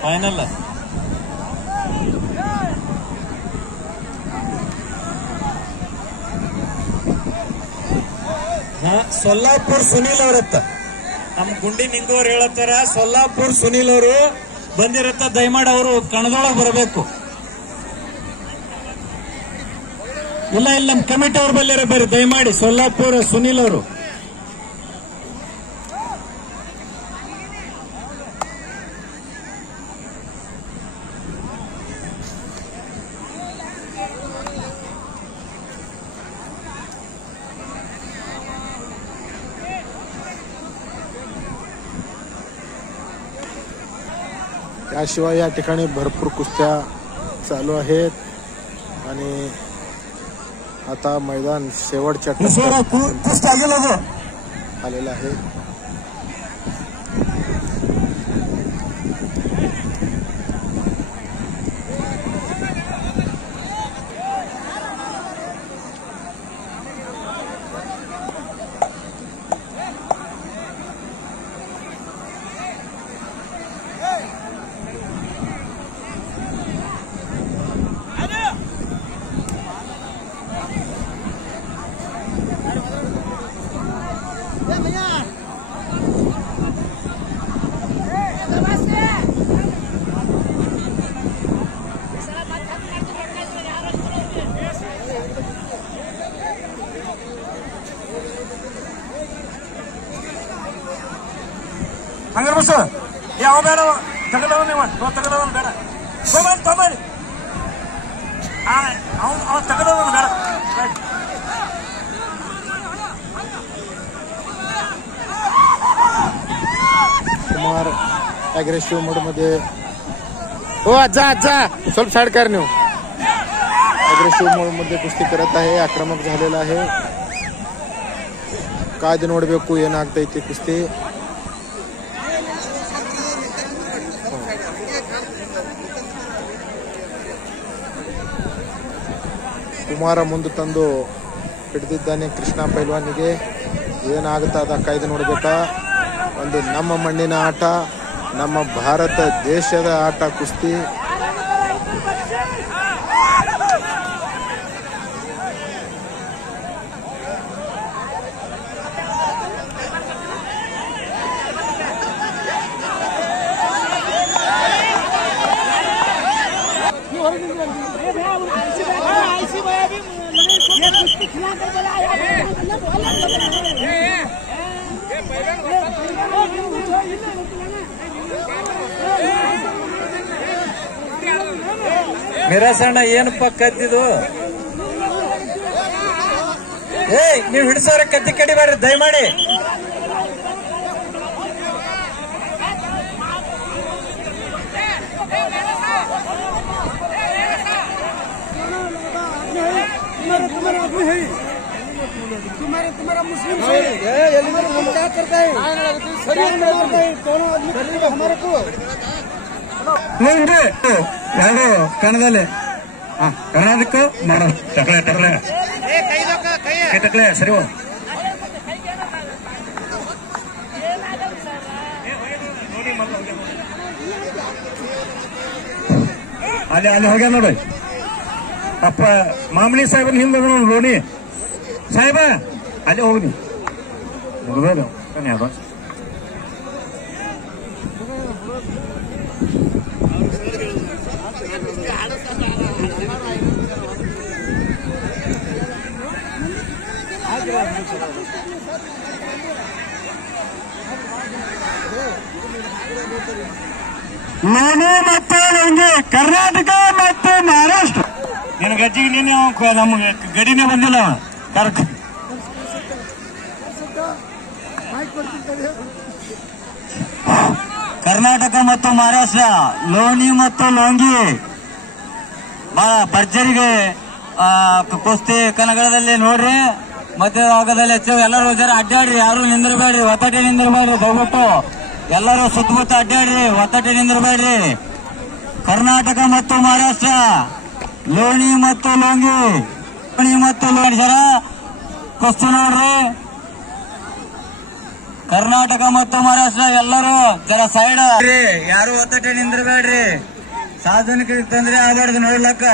ಫೈನಲ್ ಸೊಲ್ಲಾಪುರ್ ಸುನೀಲ್ ಅವರತ್ತ. ನಮ್ ಗುಂಡಿ ನಿಂಗೋರು ಹೇಳತ್ತಾರ ಸೊಲ್ಲಾಪುರ್ ಸುನೀಲ್ ಅವರು ಬಂದಿರತ್ತ. ದಯಮಾಡಿ ಅವರು ಕಣದೊಳಗೆ ಬರಬೇಕು. ಇಲ್ಲ ಇಲ್ಲ, ನಮ್ ಕಮಿಟಿ ಅವ್ರ ಬಲ್ಲಿರ ಬರ್ರಿ ದಯಮಾಡಿ. ಸೊಲ್ಲಾಪುರ್ ಸುನೀಲ್ ಅವರು. याशिवाय या ठिकाणी भरपूर कुस्त्या चालू आहेत आणि आता मैदान शेवटच्या आलेलं आहे. ಹಂಗಾರ ಬಸ್ ಯಾವ ಬೇಡ ತಗಲವ ನೀವು ತಗಲವ ಬೇಡ ತೊಗೊಂಬರಿ ಅವ ತಗಲವ ಬೇಡ. कुमार अग्रेसिव्ह मोड मध्ये. हो आजा आजा ಸ್ವಲ್ಪ साईड कर ನೀವು. अग्रेसिव्ह मोड मध्ये कुस्ती करत आहे. आक्रमक झालेला आहे. ಕಾದು ನೋಡಬೇಕು ಏನಾಗ್ತೈತಿ ಕುಸ್ತಿ. ಕುಮಾರ ಮುಂದೆ ತಂದು ಹಿಡಿದಿದ್ದಾನೆ ಕೃಷ್ಣ ಪೈಲ್ವಾನಿಗೆ. ಏನಾಗುತ್ತದ ಕಾಯ್ದು ನೋಡಬೇಕಾ. ಒಂದು ನಮ್ಮ ಮಣ್ಣಿನ ಆಟ, ನಮ್ಮ ಭಾರತ ದೇಶದ ಆಟ ಕುಸ್ತಿ. ಮಿರಸಣ್ಣ ಏನಪ್ಪ ಕದ್ದಿದು? ನೀವು ಹಿಡಿಸೋರ ಕತ್ತಿ ಕಡಿಬೇಡ್ರಿ ದಯಮಾಡಿ. तुम्हारा मुस्लिम हम क्या करता है हमारे को ಯಾರು ಕನ್ನಡದಲ್ಲಿ ಕರ್ನಾಟಕ ಮಾಡೋ ಟಕ್ಲೆ ಸರಿ ಅಲ್ಲಿ ಹೋಗ್ಯ ನೋಡಿ ಅಪ್ಪ ಮಾಮನಿ ಸಾಹೇಬನ್ ಹಿಂದೆ ನೋಡಿ ಲೋಣಿ ಸಾಹೇಬ ಅಲ್ಲಿ ಹೋಗಿ ಮುಗಿದೋದು ಯಾವ್ದು ಲೋಣಿ ಮತ್ತು ಲೋಂಗಿ ಕರ್ನಾಟಕ ಮತ್ತು ಮಹಾರಾಷ್ಟ್ರ. ನಿನ್ನ ಗಜ್ಜಿಗೆ ನೀನು ನಮ್ಗೆ ಗಡಿನೇ ಬಂದಿಲ್ಲ ಕರೆಕ್ಟ್. ಕರ್ನಾಟಕ ಮತ್ತು ಮಹಾರಾಷ್ಟ್ರ ಲೋಣಿ ಮತ್ತು ಲೋಂಗಿ ಬಹಳ ಭರ್ಜರಿಗೆ ಕುಸ್ತಿ ಕನ್ನಡದಲ್ಲಿ ನೋಡ್ರಿ. ಮತ್ತೆ ಭಾಗದಲ್ಲಿ ಎಲ್ಲರೂ ಜರ ಅಡ್ಡಾಡ್ರಿ, ಯಾರು ನಿಂದಿರಬೇಡ್ರಿ, ಒತ್ತಟೆ ನಿಂದಿರಬೇಡ್ರಿ. ದಯವಿಟ್ಟು ಎಲ್ಲರೂ ಸುತ್ತಮುತ್ತ ಅಡ್ಡಾಡ್ರಿ, ಒತ್ತಟೆ ನಿಂದಿರಬೇಡ್ರಿ. ಕರ್ನಾಟಕ ಮತ್ತು ಮಹಾರಾಷ್ಟ್ರ ಲೋಣಿ ಮತ್ತು ಲೋಂಗಿ ಜರ ಕುಸ್ತಿ ನೋಡ್ರಿ. ಕರ್ನಾಟಕ ಮತ್ತು ಮಹಾರಾಷ್ಟ್ರ ಎಲ್ಲರೂ ಜರ ಸೈಡ್ ಯಾರು ಒತ್ತಟೆ ನಿಂದಿರಬೇಡ್ರಿ. ಸಾರ್ವಜನಿಕರಿಗೆ ತೊಂದರೆ ಆಗಬಾರ್ದು ನೋಡ್ಲಕ್ಕ.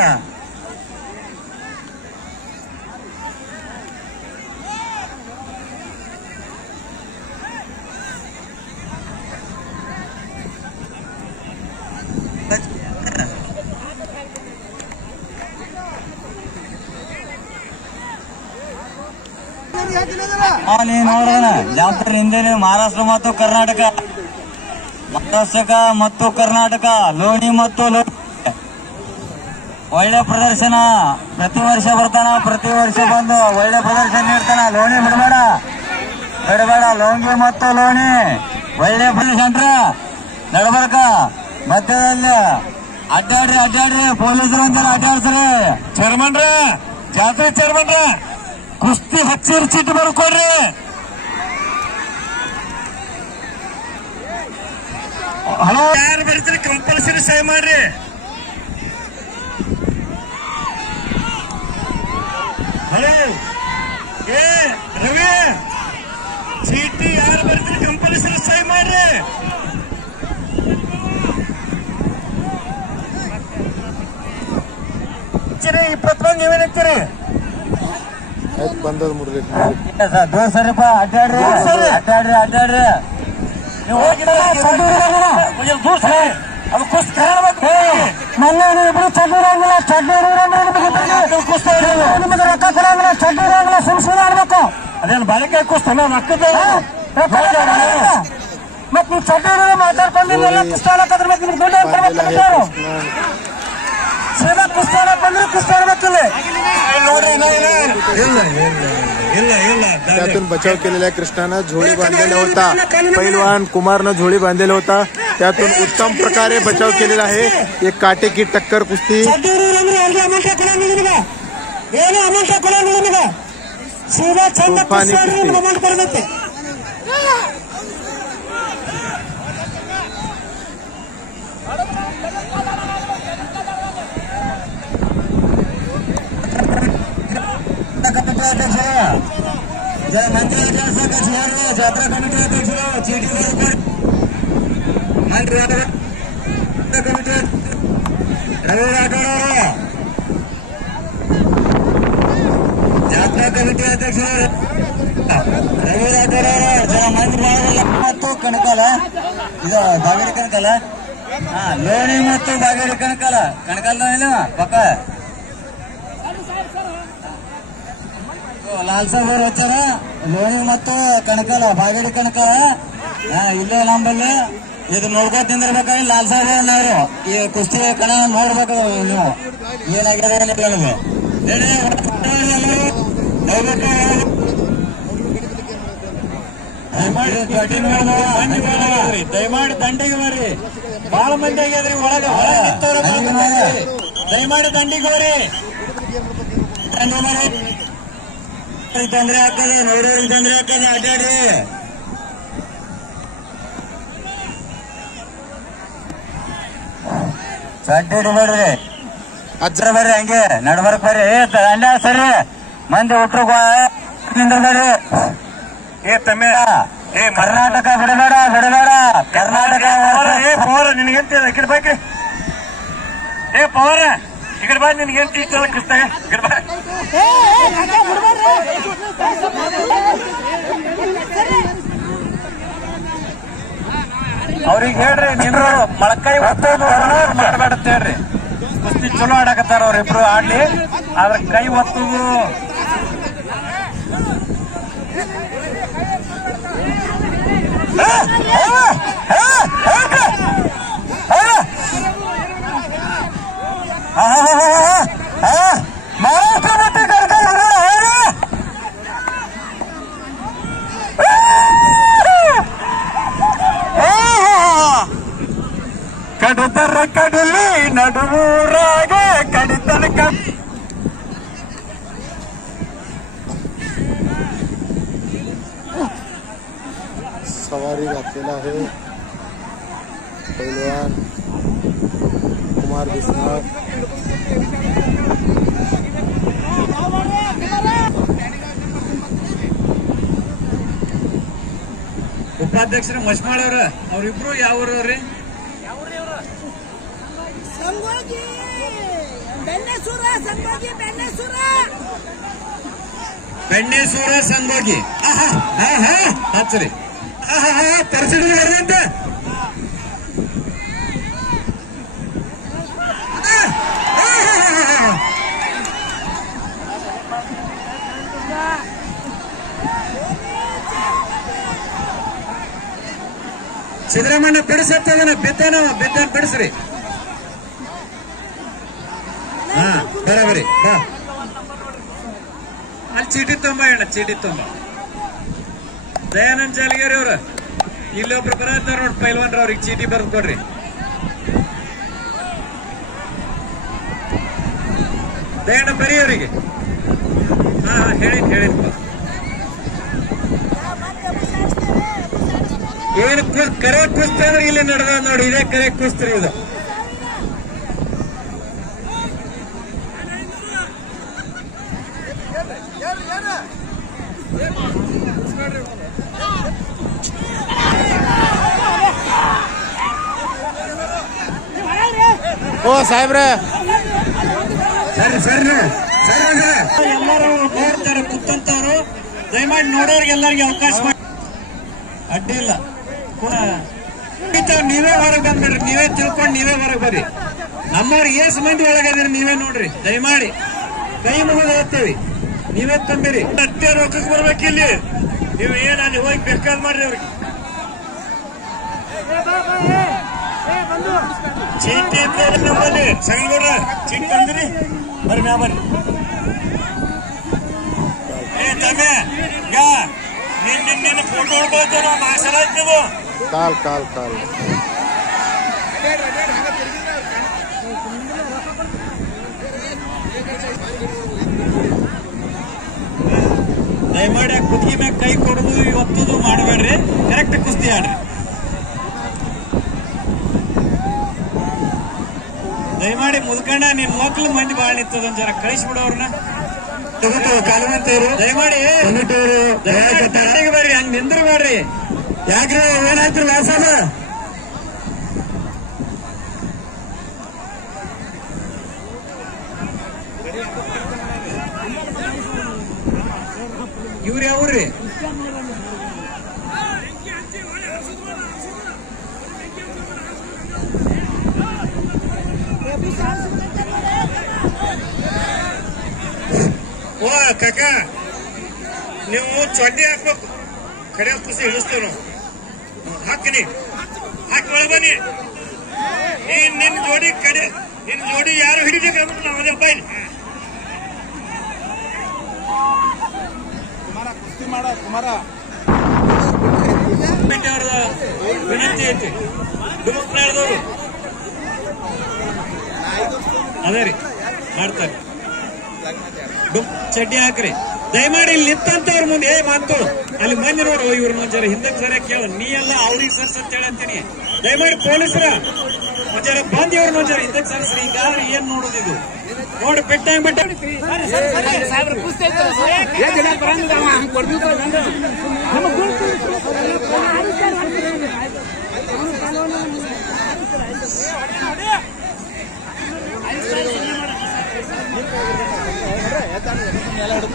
ನೀ ನೋಡೋಣ ಜಾತ್ರೆ ಹಿಂದೆ ಮಹಾರಾಷ್ಟ್ರ ಮತ್ತು ಕರ್ನಾಟಕ, ಲೋಣಿ ಮತ್ತು ಒಳ್ಳೆ ಪ್ರದರ್ಶನ. ಪ್ರತಿ ವರ್ಷ ಬರ್ತಾನ, ಪ್ರತಿ ವರ್ಷ ಬಂದು ಒಳ್ಳೆ ಪ್ರದರ್ಶನ ನೀಡ್ತಾನ. ಲೋಣಿ ಬಿಡಬೇಡ, ಲೋಂಗಿ ಮತ್ತು ಲೋಣಿ ಒಳ್ಳೆ ಪ್ರದರ್ಶನ ನಡ್ಬರ್ಕ. ಮಧ್ಯದಲ್ಲಿ ಅಡ್ಡಾಡ್ರಿ ಪೊಲೀಸರು ಅಂತಾರೆ ಅಡ್ಡಾಡ್ಸ್ರಿ. ಜಾತ್ರೆ ಚೇರ್ಮನ್ರ ಕುಸ್ತಿ ಹಚ್ಚಿರ್ ಚೀಟ್ ಬರ್ಕೊಡ್ರಿ. ಹಲೋ, ಯಾರು ಬರ್ತೀರಿ ಕಂಪಲ್ಸರಿ ಸಹಿ ಮಾಡ್ರಿ. ಹಲೋ ರವಿ, ಚೀಟಿ ಯಾರು ಬರ್ತೀರಿ ಕಂಪಲ್ಸರಿ ಸಹಿ ಮಾಡ್ರಿ. ಇಪ್ಪತ್ತೊಂದು ನೀವೇನಾಗ್ತೀರಿ? ಆಯ್ತು ಬಂದದ ಮುರ್ಲಿ ದೋಸರಿಪ್ಪ ಅಡ್ಡಾಡ್ರಿ. ನೀವು ಅದು ಕುಸ್ತಿ ಮೊನ್ನೆ ಇಬ್ರು ಚಡ್ಡಿರಂಗಿಲ್ಲ, ನಿಮಗೆ ರೊಕ್ಕ ಕೊಡಂಗಿಲ್ಲ, ಚಡ್ಡಿರಂಗಿಲ್ಲ, ಸುಮ್ಸುಮ್ಮನೆ ಆಡ್ಬೇಕು. ಅದೇನು ಬಾಳಿಕೆ ಕುಸ್ತ ರೊಕ್ಕದ ಮತ್ ನೀವು ಚಡ್ಡಿ ಮಾತಾಡ್ಕೊಂಡಿಲ್ಲ. ಕುಸ್ತ ಆಡಕ್ಕದ್ರ ಮತ್ತೆ ನಿಮ್ಗೆ ದುಡ್ಡು ಕೊಡ್ಬೇಕು. ಸೀದಾ ಕುಸ್ತ ಆಡಕ್ ಬಂದ್ರೆ ಕುಸ್ತ ಆಡ್ಬೇಕಿಲ್ಲ. त्यातून बचाव केलेल्या कृष्णानं झोळी बांधलेला होता. पैलवान कुमारनं झोळी बांधलेला होता. त्यातून उत्तम प्रकारे बचाव केलेला आहे. एक काटेकी टक्कर कुस्ती. तुफानी कुस्ती. ಮಂತ್ರಿ ಜಾತ್ರಾ ಕಮಿಟಿ ಅಧ್ಯಕ್ಷರು ಚೀಟಿ ಮಂತ್ರಿ ಕಮಿಟಿ ರವಿ ರಾಠೋಡ್ ಅವರು, ಜಾತ್ರಾ ಕಮಿಟಿ ಅಧ್ಯಕ್ಷರು ರವಿ ರಾಠೋಡ್ ಅವರು, ಜನ ಮಂತ್ರಿ ಮತ್ತು ಕಣಕಾಲ, ಇದು ಬಾಗೇರಿ ಕಣಕಾಲ, ಲೋಣಿ ಮತ್ತು ಬಾಗೇರಿ ಕಣಕಾಲ ಇಲ್ಲ ಪಕ್ಕ ಲಾಲ್ ಸಾಬ್ ಅವ್ರು ಹಚ್ಚಾರ ಲೋಣಿ ಮತ್ತು ಕಣಕಲ ಬಾಗೇಡಿ ಕಣಕಲ ಇಲ್ಲೇ ನಂಬಲ್ಲಿ ಇದು ನೋಡ್ಕೊಂಡ್ ತಿಂದಿರ್ಬೇಕಾಗಿ ಲಾಲ್ ಸಾಬ್ ಅವ್ರು ಈ ಕುಸ್ತಿ ಕಣ ನೋಡ್ಬೇಕು ನೀವು ಏನಾಗಿದೆ ನಮಗೆ ದಯಮಾಡಿ ದಂಡಿಗೆ ಬರ್ರಿ ಬಾಳ ಮಂದಿ ಆಗ್ಯದ್ರಿ ಒಳಗ ದಯಮಾಡಿ ದಂಡಿಗೆ ಹೋರಿ ತೊಂದ್ರೆ ಆಗ್ತದೆ ನೋಡೋರಿಗೆ ತೊಂದ್ರೆ ಆಗ್ತದೆ ಅಡ್ಡಾಡ್ರಿ ಅಡ್ಡಾಡಿ ಬರ್ರಿ ಅಜ್ಜರ ಬರ್ರಿ ಹಂಗೆ ನಡ್ಬರ್ಕ್ ಬರ್ರಿ ದಂಡ ಸರಿ ಮಂದಿ ಹುಟ್ರು ನಿಂದ್ರಬೇಡ್ರಿ ತಮ್ಮೆ ಕರ್ನಾಟಕ ಬಿಡಬೇಡ ಕರ್ನಾಟಕ ಪವರ್ ನಿನಗೆಂತ ಇಕಡೆ ಬಾಕಿ ಪವರ್ ಇಕಡೆ ಬಾ ನಿನ್ಗೆಂತ ಇಷ್ಟಲ್ಲ ಕ್ರಿಸ್ತಾಗ ಇಕಡೆ ಬಾ ಅವ್ರಿಗೆ ಹೇಳ್ರಿ ನಿಂದ್ರು ಮೊಳಕಾಯಿ ಒತ್ತೋದು ಮಾಡಬೇಡತ್ತ ಹೇಳ್ರಿ ಕುಸ್ತಿ ಚಲೋ ಆಡಕತ್ತಾರ ಅವ್ರಿಬ್ರು ಆಡ್ಲಿ ಆದ್ರ ಕೈ ಒತ್ತುದು ಮಹಾರಾಷ್ಟ್ರ ಮತ್ತೆ ಕಡುತ್ತರ ಕಡಲಿ ನಡುವೂರಾಗ ಕಡಿತನಕ सवारी घातलेला आहे पैलवान कुमार बिस्नाळ ಉಪಾಧ್ಯಕ್ಷರು ಮಶ್ಮಾಳ್ ಅವ್ರಿಬ್ರು ಯಾವ ಊರವ್ರಿ ಬೆಣ್ಣೆಸೂರ ಸಂಗೋಗಿ ಹಚ್ಚ್ರಿ ತರ್ಸಿಡಿ ಅಂತ ಸಿದ್ದರಾಮಣ್ಣ ಬಿಡಿಸತ್ತದನ ಬಿದ್ದಾನ ಬಿಡಿಸ್ರಿ ಬರಬರಿ ಬಾ ಅಲ್ಲಿ ಚೀಟಿ ತುಂಬ ಅಣ್ಣ ಚೀಟಿ ತುಂಬ ದಯಾನಂದ್ ಜಾಲಗೇರಿ ಅವ್ರ ಇಲ್ಲೊಬ್ರು ಬರತ್ತಾರ ನೋಡಿ ಪೈಲ್ವಾನ್ರ ಅವ್ರಿಗೆ ಚೀಟಿ ಬರ್ದು ಕೊಡ್ರಿ ದಯಣ್ಣ ಬರೀ ಅವರಿಗೆ ಹೇಳಿಪ್ಪ ಏನು ಕರೆ ಕುಸ್ತಿ ಅಂದ್ರೆ ಇಲ್ಲಿ ನಡೆದ ನೋಡಿ ಇದೇ ಕರೆ ಕುಸ್ತ್ರಿ ಇದು ಓ ಸಾಹೇಬ್ರೆ ಸರಿ ಎಲ್ಲರೂ ನೋಡ್ತಾರೆ ಕುತ್ತಂತವ್ರು ದಯಮಾಡಿ ನೋಡೋರಿಗೆ ಎಲ್ಲರಿಗೆ ಅವಕಾಶ ಮಾಡಿ ಅಡ್ಡಿಲ್ಲ ನೀವೇ ಹೊರಗೆ ಬಂದ್ಬಿಡ್ರಿ ನೀವೇ ತಿಳ್ಕೊಂಡು ನೀವೇ ಹೊರಗೆ ಬರ್ರಿ ನಮ್ಮವ್ರು ಏಸ್ ಮಂದಿ ಒಳಗದಿರಿ ನೀವೇ ನೋಡ್ರಿ ದಯಮಾಡಿ ಕೈ ಮುಗಿದು ಹೋಗ್ತೇವಿ ನೀವೇ ತಂದಿರಿ ಅಷ್ಟೇ ರೊಕ್ಕಕ್ಕೆ ಬರ್ಬೇಕಿಲ್ಲಿ ನೀವು ಅಲ್ಲಿ ಹೋಗಿ ಬೇಕಾದ್ ಮಾಡ್ರಿ ಅವ್ರಿಗೆ ಚೀಟಿ ನಮ್ಮಲ್ಲಿ ಸಂಗೀಗೌಡ್ರ ಚೀಟಿ ತಂದಿರಿ ಬರ್ರಿ ಮ್ಯಾ ಬರ್ರಿ ತಮ್ಮೆ ನಿನ್ನ ಫೋಟೋ ಹೊಡ್ಬೋದು ನಾವು ಮಾಸರ ಆಯ್ತೇವು ಕಾಲ್ ದಯಮಾಡಿ ಕುತ್ತಿಗೆ ಮ್ಯಾಗ ಕೈ ಕೊಡುದು ಒತ್ತುದು ಮಾಡಬೇಡ್ರಿ ಕರೆಕ್ಟ್ ಕುಸ್ತಿ ಆಡ್ರಿ ದಯಮಾಡಿ ಮುದ್ಕಂಡ ನಿನ್ ಮಕ್ಳು ಮಂದಿ ಬಾಳ ನಿಂತದ ಜರ ಕಳಿಸ್ಬಿಡೋರ್ನ ದಯಮಾಡಿ ಬರ್ರಿ ಹಂಗ ನಿಂದ್ರ ಮಾಡ್ರಿ ಯಾಕ್ರಿ ಏನಾಯ್ತು ಲಾಸದ ಇವ್ರು ಯಾವ್ರಿ ಓ ಕಾಕ ನೀವು ಚಡ್ಡಿ ಹಾಕ್ಬೇಕು. ಕಡೆ ಕುಸಿ ಇಳಿಸ್ತೇವೆ ನಾವು. ಹಾಕಿನಿ ಹಾಕಿ ಒಳಗೆ ಬನ್ನಿ. ನಿನ್ನ ಜೋಡಿ ಕಡೆ ನಿನ್ನ ಜೋಡಿ ಯಾರು ಹಿಡಿಬೇಕು ನಾವು ಅದೇ ಬೈಲಿ. ಅವರ ವಿನಂತಿ ಐತಿ. ಡುಮಕ್ನಾಳದವರು ಅದೇ ರೀ ಮಾಡ್ತಾರೆ. ಚಡ್ಡಿ ಹಾಕ್ರಿ ದಯಮಾಡಿ. ಇಲ್ಲಿ ನಿಂತಂತವ್ರ ಮುಂದೆ ಮಾತು ಅಲ್ಲಿ ಮಂದಿ ನೋಡು. ಇವ್ರನ್ನ ಒಂಚರ ಹಿಂದಕ್ಕೆ ಸರಿಯಾಗಿ ಕೇಳ. ನೀ ಎಲ್ಲ ಅವ್ರಿಗೆ ಸರ್ಸ್ ಅಂತ ಹೇಳಿ ಅಂತೀನಿ. ದಯಮಾಡಿ ಪೊಲೀಸರ ಒಂಚರ ಬಂದ್ ಇವ್ರನ್ನ ಒಂಚರ ಹಿಂದಕ್ಕೆ ಸರ್ಸ್ರಿ. ಹಿಂಗಾದ್ರೆ ಏನ್ ನೋಡೋದಿದು ನೋಡಿ. ಬಿಟ್ಟಂಗ್ ಬಿಟ್ಟ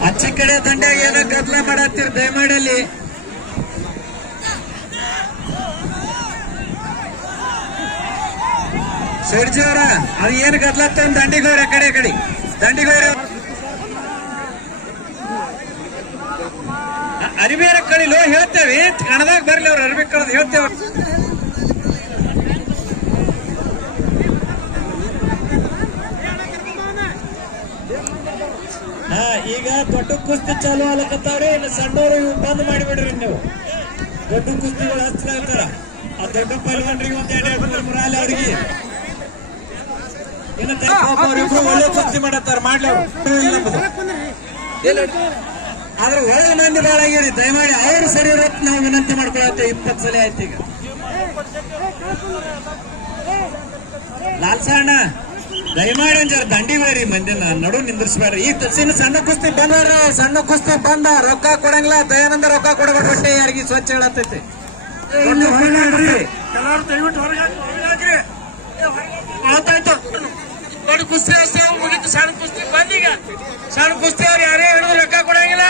ಅಚ್ಚಿ ಕಡೆ ದಂಡ್ಯಾಗ ಏನೋ ಗದ್ದಲ ಮಾಡತ್ತೀರಿ. ದಯಮಾಡಿ ಅಲ್ಲಿ ಶೆಡ್ಜಿ ಅವರ ಅದು ಏನು ಗದ್ದಲತ್ತ ದಂಡಿಗೋರ ಕಡೆ ದಂಡಿಗೋರ ಅರಿಬೇರ ಕಳಿಲು ಹೇಳ್ತೇವೆ. ಕಣದಾಗ ಬರ್ಲಿ ಅವ್ರು ಅರಿಬಿ ಕಳೆದು ಹೇಳ್ತೇವೆ. ಈಗ ದೊಡ್ಡ ಕುಸ್ತಿ ಚಾಲು ಆಗ್ಲಕತ್ತಾವ್ರಿ. ಇನ್ನು ಸಣ್ಣವರು ಇವ್ ಬಂದ್ ಮಾಡಿಬಿಡ್ರಿ. ನೀವು ದೊಡ್ಡ ಕುಸ್ತಿಗಳು ಹಚ್ಲಾಗ್ತಾರ. ಆ ದೊಡ್ಡ ಪಲ್ವನ್ರಿಗೆ ಒಂದ್ 2 ಮುರಾಲಿ ಅವ್ರಿಗೆ ಇನ್ನು ಅವ್ರಿಬ್ರು ಒಳ್ಳೆ ಕುಸ್ತಿ ಮಾಡತ್ತಾರ. ಮಾಡ್ಲಿ ಆದ್ರೆ ಒಳ್ಳೆ ಮಂದಿ ಬಾಳ ಆಗ್ಯಾರಿ. ದಯಮಾಡಿ ಅವ್ರು ಸರಿ ಇರತ್ ನಾವು ವಿನಂತಿ ಮಾಡ್ಕೊಳತ್ತೇವೆ. 20 ಸಲ ಆಯ್ತು ಈಗ. ಲಾಲ್ಸಣ್ಣ ದಯಮಾಡಿ ಒಂಚೂರು ದಂಡಿ ಬೇರಿ ಮಂದಿನ ನಡು ನಿಂದಿರ್ಸ್ಬೇಡ್ರಿ. ಈ ತಸಿನ ಸಣ್ಣ ಕುಸ್ತಿ ಬಂದಾರ. ಸಣ್ಣ ಕುಸ್ತಿ ಬಂದ ರೊಕ್ಕ ಕೊಡಂಗಿಲ್ಲ. ದಯಾನಂದ ರೊಕ್ಕ ಕೊಡಬೇಡ. ಹೊಟ್ಟೆ ಯಾರಿಗೆ ಸ್ವಚ್ಛ ಹೇಳತ್ತೈತಿ. ಎಲ್ಲಾರು ದಯವಿಟ್ಟು ಹೊರಗಾಕ್ರಿ. ಮಾತಾಯ್ತು ದೊಡ್ಡ ಕುಸ್ತಿ ಮುಗಿತು. ಸಣ್ಣ ಕುಸ್ತಿ ಬಂದೀಗ. ಸಣ್ಣ ಕುಸ್ತಿ ಅವ್ರು ಯಾರೇ ಹೇಳಿದ್ರು ರೊಕ್ಕ ಕೊಡಂಗಿಲ್ಲ.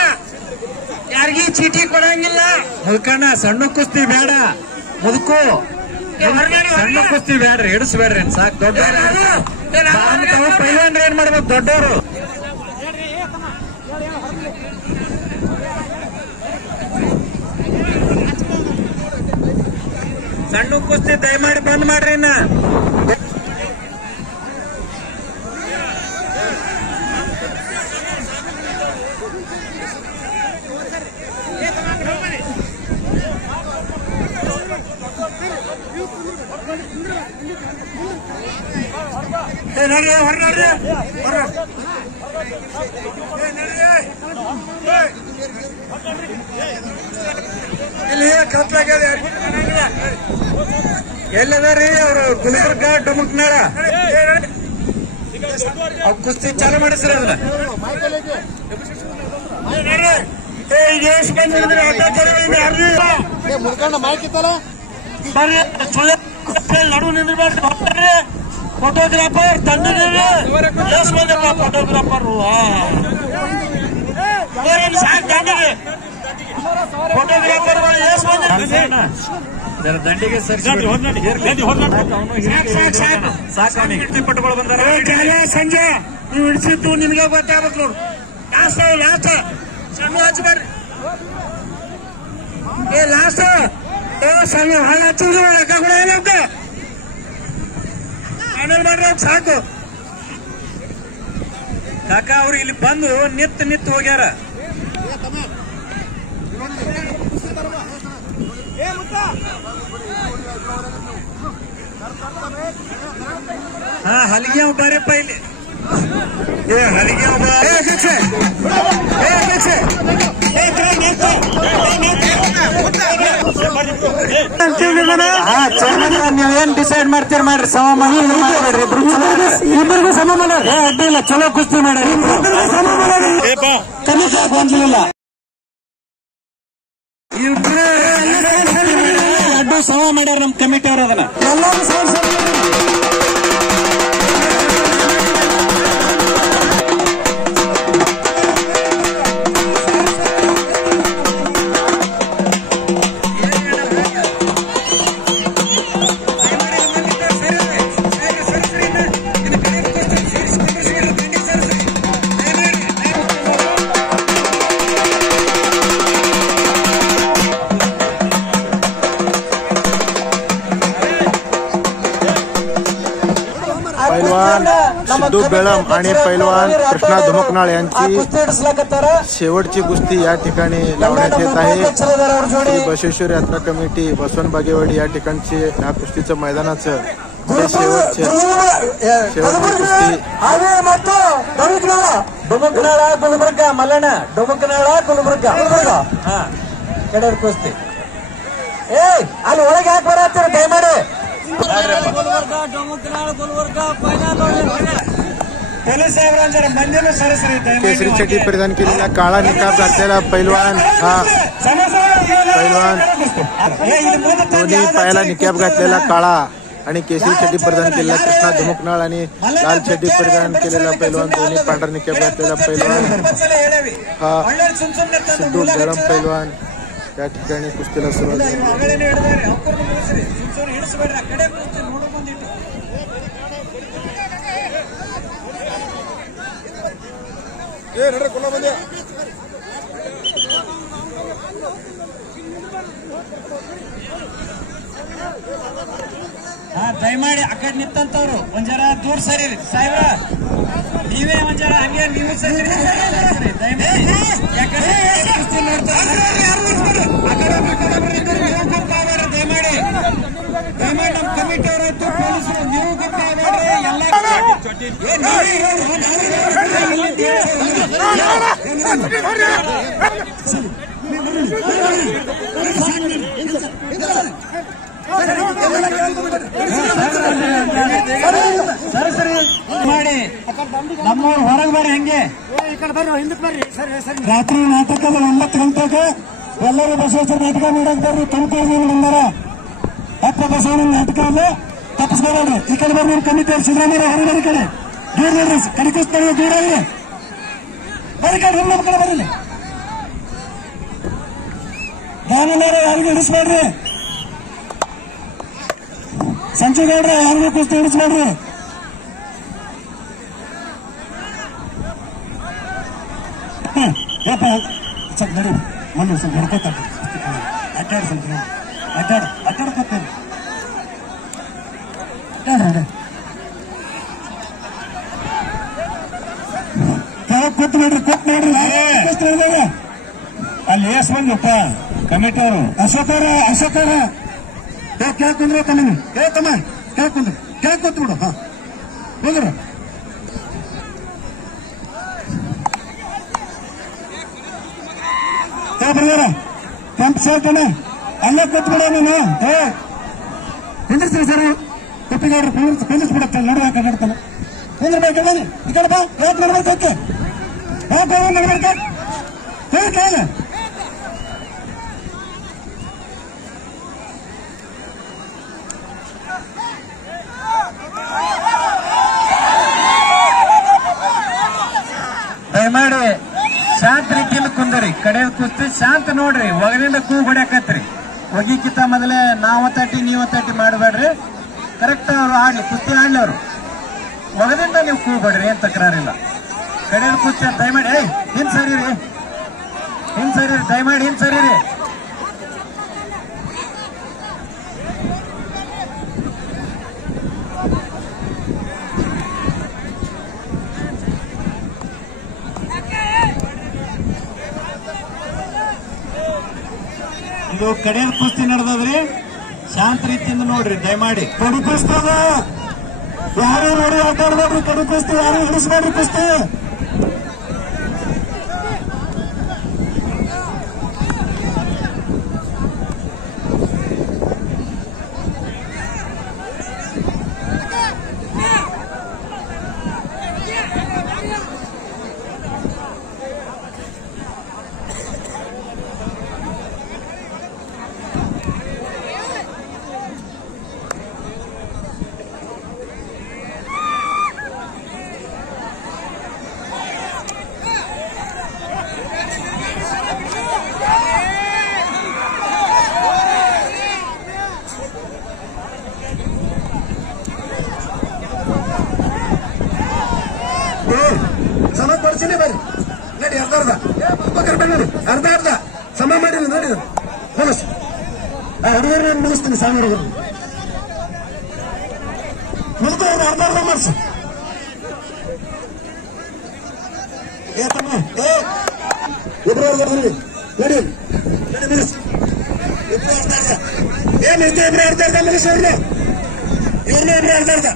ಯಾರಿಗಿ ಚೀಟಿ ಕೊಡಂಗಿಲ್ಲ. ಮುದ್ಕಣ್ಣ ಸಣ್ಣ ಕುಸ್ತಿ ಬೇಡ. ಮುದುಕು ಸಣ್ಣ ಕುಸ್ತಿ ಬೇಡ್ರಿ. ಹಿಡಿಸ್ಬೇಡ್ರಿ. ಸಾಕು. ದೊಡ್ಡವ್ರು ಪೈಲ್ವಾನ್ರಿ ಏನ್ ಮಾಡ್ಬೇಕು. ದೊಡ್ಡವರು ಸಣ್ಣ ಕುಸ್ತಿ ದಯಮಾಡಿ ಬಂದ್ ಮಾಡ್ರಿ. ಇನ್ನ ಇಲ್ಲಿ ಕತ್ಲಾಗ್ಯದ. ಎಲ್ಲದಾರಿ ಅವರು ಗುಲ್ಬರ್ಗ ಡುಮಕ್ನಾಳ ಅವ್ರು ಕುಸ್ತಿ ಚಾಲು ಮಾಡಿಸ್ರಿ. ಅದನ್ನ ಮುಡ್ಕಂಡ ಮಾಹಿತಿತ್ತಲ್ಲ ನಡು ನಿಂದ್ರಿ. ಫೋಟೋಗ್ರಾಫರ್ ತಂದಿದ್ದೀವಿ. ಫೋಟೋಗ್ರಾಫರ್ ದಂಡಿಗೆ ಸರ್ ಪಟ್ಟುಗಳು ಬಂದಾರ. ಸಂಜೆ ನೀವು ಹಿಡಿಸಿದ್ದು ನಿಮ್ಗೆ ಗೊತ್ತಾಗ್ಬೇಕು ನೋಡು. ಲಾಸ್ಟ್ ಸಣ್ಣ ಹಚ್ಬೇಡ್ರಿ. ಲಾಸ್ಟ್ ಸಣ್ಣ ಹಾಳು ಹಚ್ಚಿದ್ರು ಲೆಕ್ಕ ಕೂಡ ಏನಂತ ಆಮೇಲೆ ಮಾಡ್ರಿ. ಸಾಕು ಕಾಕ ಅವ್ರು ಇಲ್ಲಿ ಬಂದು ನಿತ್ ಹೋಗ್ಯಾರ. ಹಾ ಹಲಿಗೆ ಅವ್ ಬಾರಪ್ಪ ಇಲ್ಲಿ. ಹಲಿಗೆ ನೀವೇನ್ ಡಿಸೈಡ್ ಮಾಡ್ತೀರಿ ಮಾಡ್ರಿ. ಸಮ ಮಾಡ್ಬೇಡ್ರಿ. ಇಬ್ಬರಿಗೂ ಸಮ ಮಾಡ್ರಿ. ಅಡ್ಡಿ ಇಲ್ಲ. ಚಲೋ ಕುಸ್ತಿ ಮಾಡ್ರಿ. ಕನಿಷ್ಠ ಬಂದಿಲ್ಲ. ಅಡ್ಡು ಸಮ ಮಾಡ್ಯಾರ ನಮ್ ಕಮಿಟಿ ಅವ್ರ. ಅದನ್ನ ಎಲ್ಲರೂ सिद्धू बेळम आणि पैलवान कृष्णा धुमकनाळ यांची शेवटची कुस्ती या ठिकाणी लावण्यात येत आहे. श्री बसवेश्वर यात्रा कमिटी बसवण बागेवाडी या ठिकाणची ह्या कुस्तीचं मैदानाचं शेवटची कुस्ती ಡುಮುಕ್ನಾಳ ಗುಲ್ಬರ್ಗ ಮಲ್ಲಣ್ಣ ಡುಮುಕ್ನಾಳ ಗುಲ್ಬರ್ಗ ಹಾ ಕಡೆಯವ್ರ ಕುಸ್ತಿ ಅಲ್ಲಿ ಒಳಗೆ ಯಾಕೆ ಬರತ್ತೀರ ದಯಮಾಡಿ पोलीस साहेबांच्या मंदिर सरसरी केसरी चटी परिधान केलेला काळा निकाब घातलेला पैलवान हा पैलवान दोन्ही पायाला निकाब घातलेला काळा आणि केसरी चटी परिधान केलेला कृष्णा धुमकनाळ आणि लाल चटी परिधान केलेला पैलवान दोन्ही पांढरा निकाब घातलेला पैलवान हा सिद्धू बेळम पैलवान या ठिकाणी कुस्तीला सुरुवात झाली. ದಯಮಾಡಿ ಆ ಕಡೆ ನಿಂತಂತವ್ರು ಒಂದ್ ಜರ ದೂರ ಸರಿ ಸಾಹೇಬ್ರ ನೀವೇ ಒಂದ್ ಜರ ಹಂಗೆ ನೀವು ಸರಿ ದಯಮಾಡಿ ಯಾಕಂದ್ರೆ ದಯಮಾಡಿ ದಯಮಾಡಿ ನಮ್ಮ ಕಮಿಟಿ ಅವರಾಯ್ತು ಪೊಲೀಸರು ನೀವು ಗೊತ್ತಾಗಬೇಡ್ರಿ ಎಲ್ಲ ಸರಿ ಮಾಡಿ ನಮ್ಮವ್ರು ಹೊರಗೆ ಬರ್ರಿ ಹೆಂಗೆ ರಾತ್ರಿ ನಾಟಕದ 9 ಗಂಟೆಗೆ ಎಲ್ಲರೂ ಬಸವೇಶ್ವರ ನಾಟಕ ನೋಡಕ್ ಬರ್ರಿ. ತುಮಕೂರು ಬಂದಾರ ಅಪ್ಪ ಬಸವಣ್ಣ ನಾಟಕ ಅಲ್ಲೇ ತಪ್ಪಿಸ್ಕೊಳ್ರಿ. ಈ ಕಡೆ ಬರ್ರಿ ಕಮಿಟಿ ಸಿದ್ದರಾಮಯ್ಯ ಹೊರಗಡೆ ಕಡೆ ದೂರ ನೋಡ್ರಿ ಕಡಿಕಿಸ್ತಾರೆ ದೂರ ಬರೀ ಕಡೆ ನಮ್ಮ ಕಡೆ ಬರಲಿ ಗಾನಗಾರ ಯಾರಿಗೂ ಹಿಡಿಸ್ಬೇಡ್ರಿ. ಸಂಚುಗೌಡ್ರ ಯಾರಿಗೂ ಕುಸ್ತಿ ಹಿಡಿಸ್ಬೇಡ್ರಿ. ಯಪ್ಪ ಸ್ವಲ್ಪ ನಡಿ ಒಂದು ಸ್ವಲ್ಪ ಹೊಡ್ಕೋತಾರೆ ಅಡ್ಡಾಡ್ ಸ್ವಲ್ಪ ಅಡ್ಡಾಡ್ಕೊತೇನೆ ಕೂತ್ ನೋಡ್ರಿ ಅಲ್ಲಿ ಎಸ್ ಬಂದಪ್ಪ ಕಮಿಟಿ ಅವರು ಅಶೋಕರ ಕೇಳ್ಕೊಂಡ್ರೆ ತಮ್ಮ ತಮ್ಮ ಕೇಳ್ಕೊಂಡ್ರಿ ಕೇಳ್ಕೊತ್ ಬಿಡು ಹಾ ಹೋಗ್ರ ಬರ್ದಾರ ಕೆಂಪ್ ಸೇರ್ತಾನೆ ಅಲ್ಲೇ ಕೂತ್ಬಿಡ ನೀನು ಕುಂದಿರ್ತೀನಿ ಸರ್ ಕುಪ್ಪಿಗೌಡ್ರು ಕುಂದಿಸ್ಬಿಡತ್ತೆ ನೋಡ್ಬೇಕು ಕಡ್ತಾನೆ ಕುಂದಿರ್ಬೇಕು ಈ ಕಡೆ ಬಾ ಯಾಕೆ ನಡ್ಬೇಕಕ್ಕೆ ನಡ್ಬೇಕ ಕೇಳ ದಯಮಾಡಿ ಶಾಂತ ರೀತಿಯಲ್ಲಿ ಕುಂದರಿ. ಕಡೆ ಕುಸ್ತಿ ಶಾಂತ ನೋಡ್ರಿ. ಒಗದಿಂದ ಕೂಗು ಹೊಡ್ಯಾಕತ್ರಿ. ಒಗಿಕಿತ್ತ ಮೊದಲೇ ನಾವು ತಟ್ಟಿ ನೀವು ತಟ್ಟಿ ಮಾಡಬೇಡ್ರಿ. ಕರೆಕ್ಟ್ ಅವ್ರು ಆಡ್ಲಿ ಕುಸ್ತಿ ಆಡ್ಲಿ ಅವರು. ಒಗದಿಂದ ನೀವು ಕೂಗ್ಬೇಡ್ರಿ, ಏನ್ ತಕರಾರಿಲ್ಲ. ಕಡೆ ಕುಸ್ತಿ ದಯಮಾಡಿ ಹಿಂದ್ ಸರಿರಿ ದಯಮಾಡಿ ಹಿಂದ್ ಸರಿರಿ. ಇದು ಕಡೆಯ ಕುಸ್ತಿ ನಡೆದದ್ರಿ. ಶಾಂತ ರೀತಿಯಿಂದ ನೋಡ್ರಿ ದಯಮಾಡಿ. ಕಡು ಕುಸ್ತಿ ಯಾರು ನೋಡಿ ಆಟ ಆಡ್ಬೇಡ್ರಿ. ಕಡು ಕುಸ್ತಿ ಯಾರು ಹಿಡಿಸ್ಬೇಡ್ರಿ ಕುಸ್ತಿ. ಸಮ ಕೊಡ್ಸಿನಿ ಬರ್ರಿ ನಡಿ. ಅರ್ಧ ಸಮ ಮಾಡಿ ನೋಡಿ ಮುಗಿಸ್ ಹುಡುಗರು ಮುಗಿಸ್ತೀನಿ. ಸಾಮ ಹುಡುಗರು ಮುಗಿದು ಅರ್ಧ ಮಾಡಿಸಿ ಏ ತಮ್ಮ ಏ ಇಬ್ರು ನಡಿ ನಡಿ ಮಿನಿಸ್ ಇಬ್ರು ಆಡ್ತಾ ಏನ್ ಇಬ್ರು ಆಡ್ತಾ ಇದ್ದ ಮಿನಿಸ್ ಅವ್ರನ್ನ ಇವ್ರನ್ನ ಇಬ್ರು ಆಡ್ತಾ ಇದ್ದ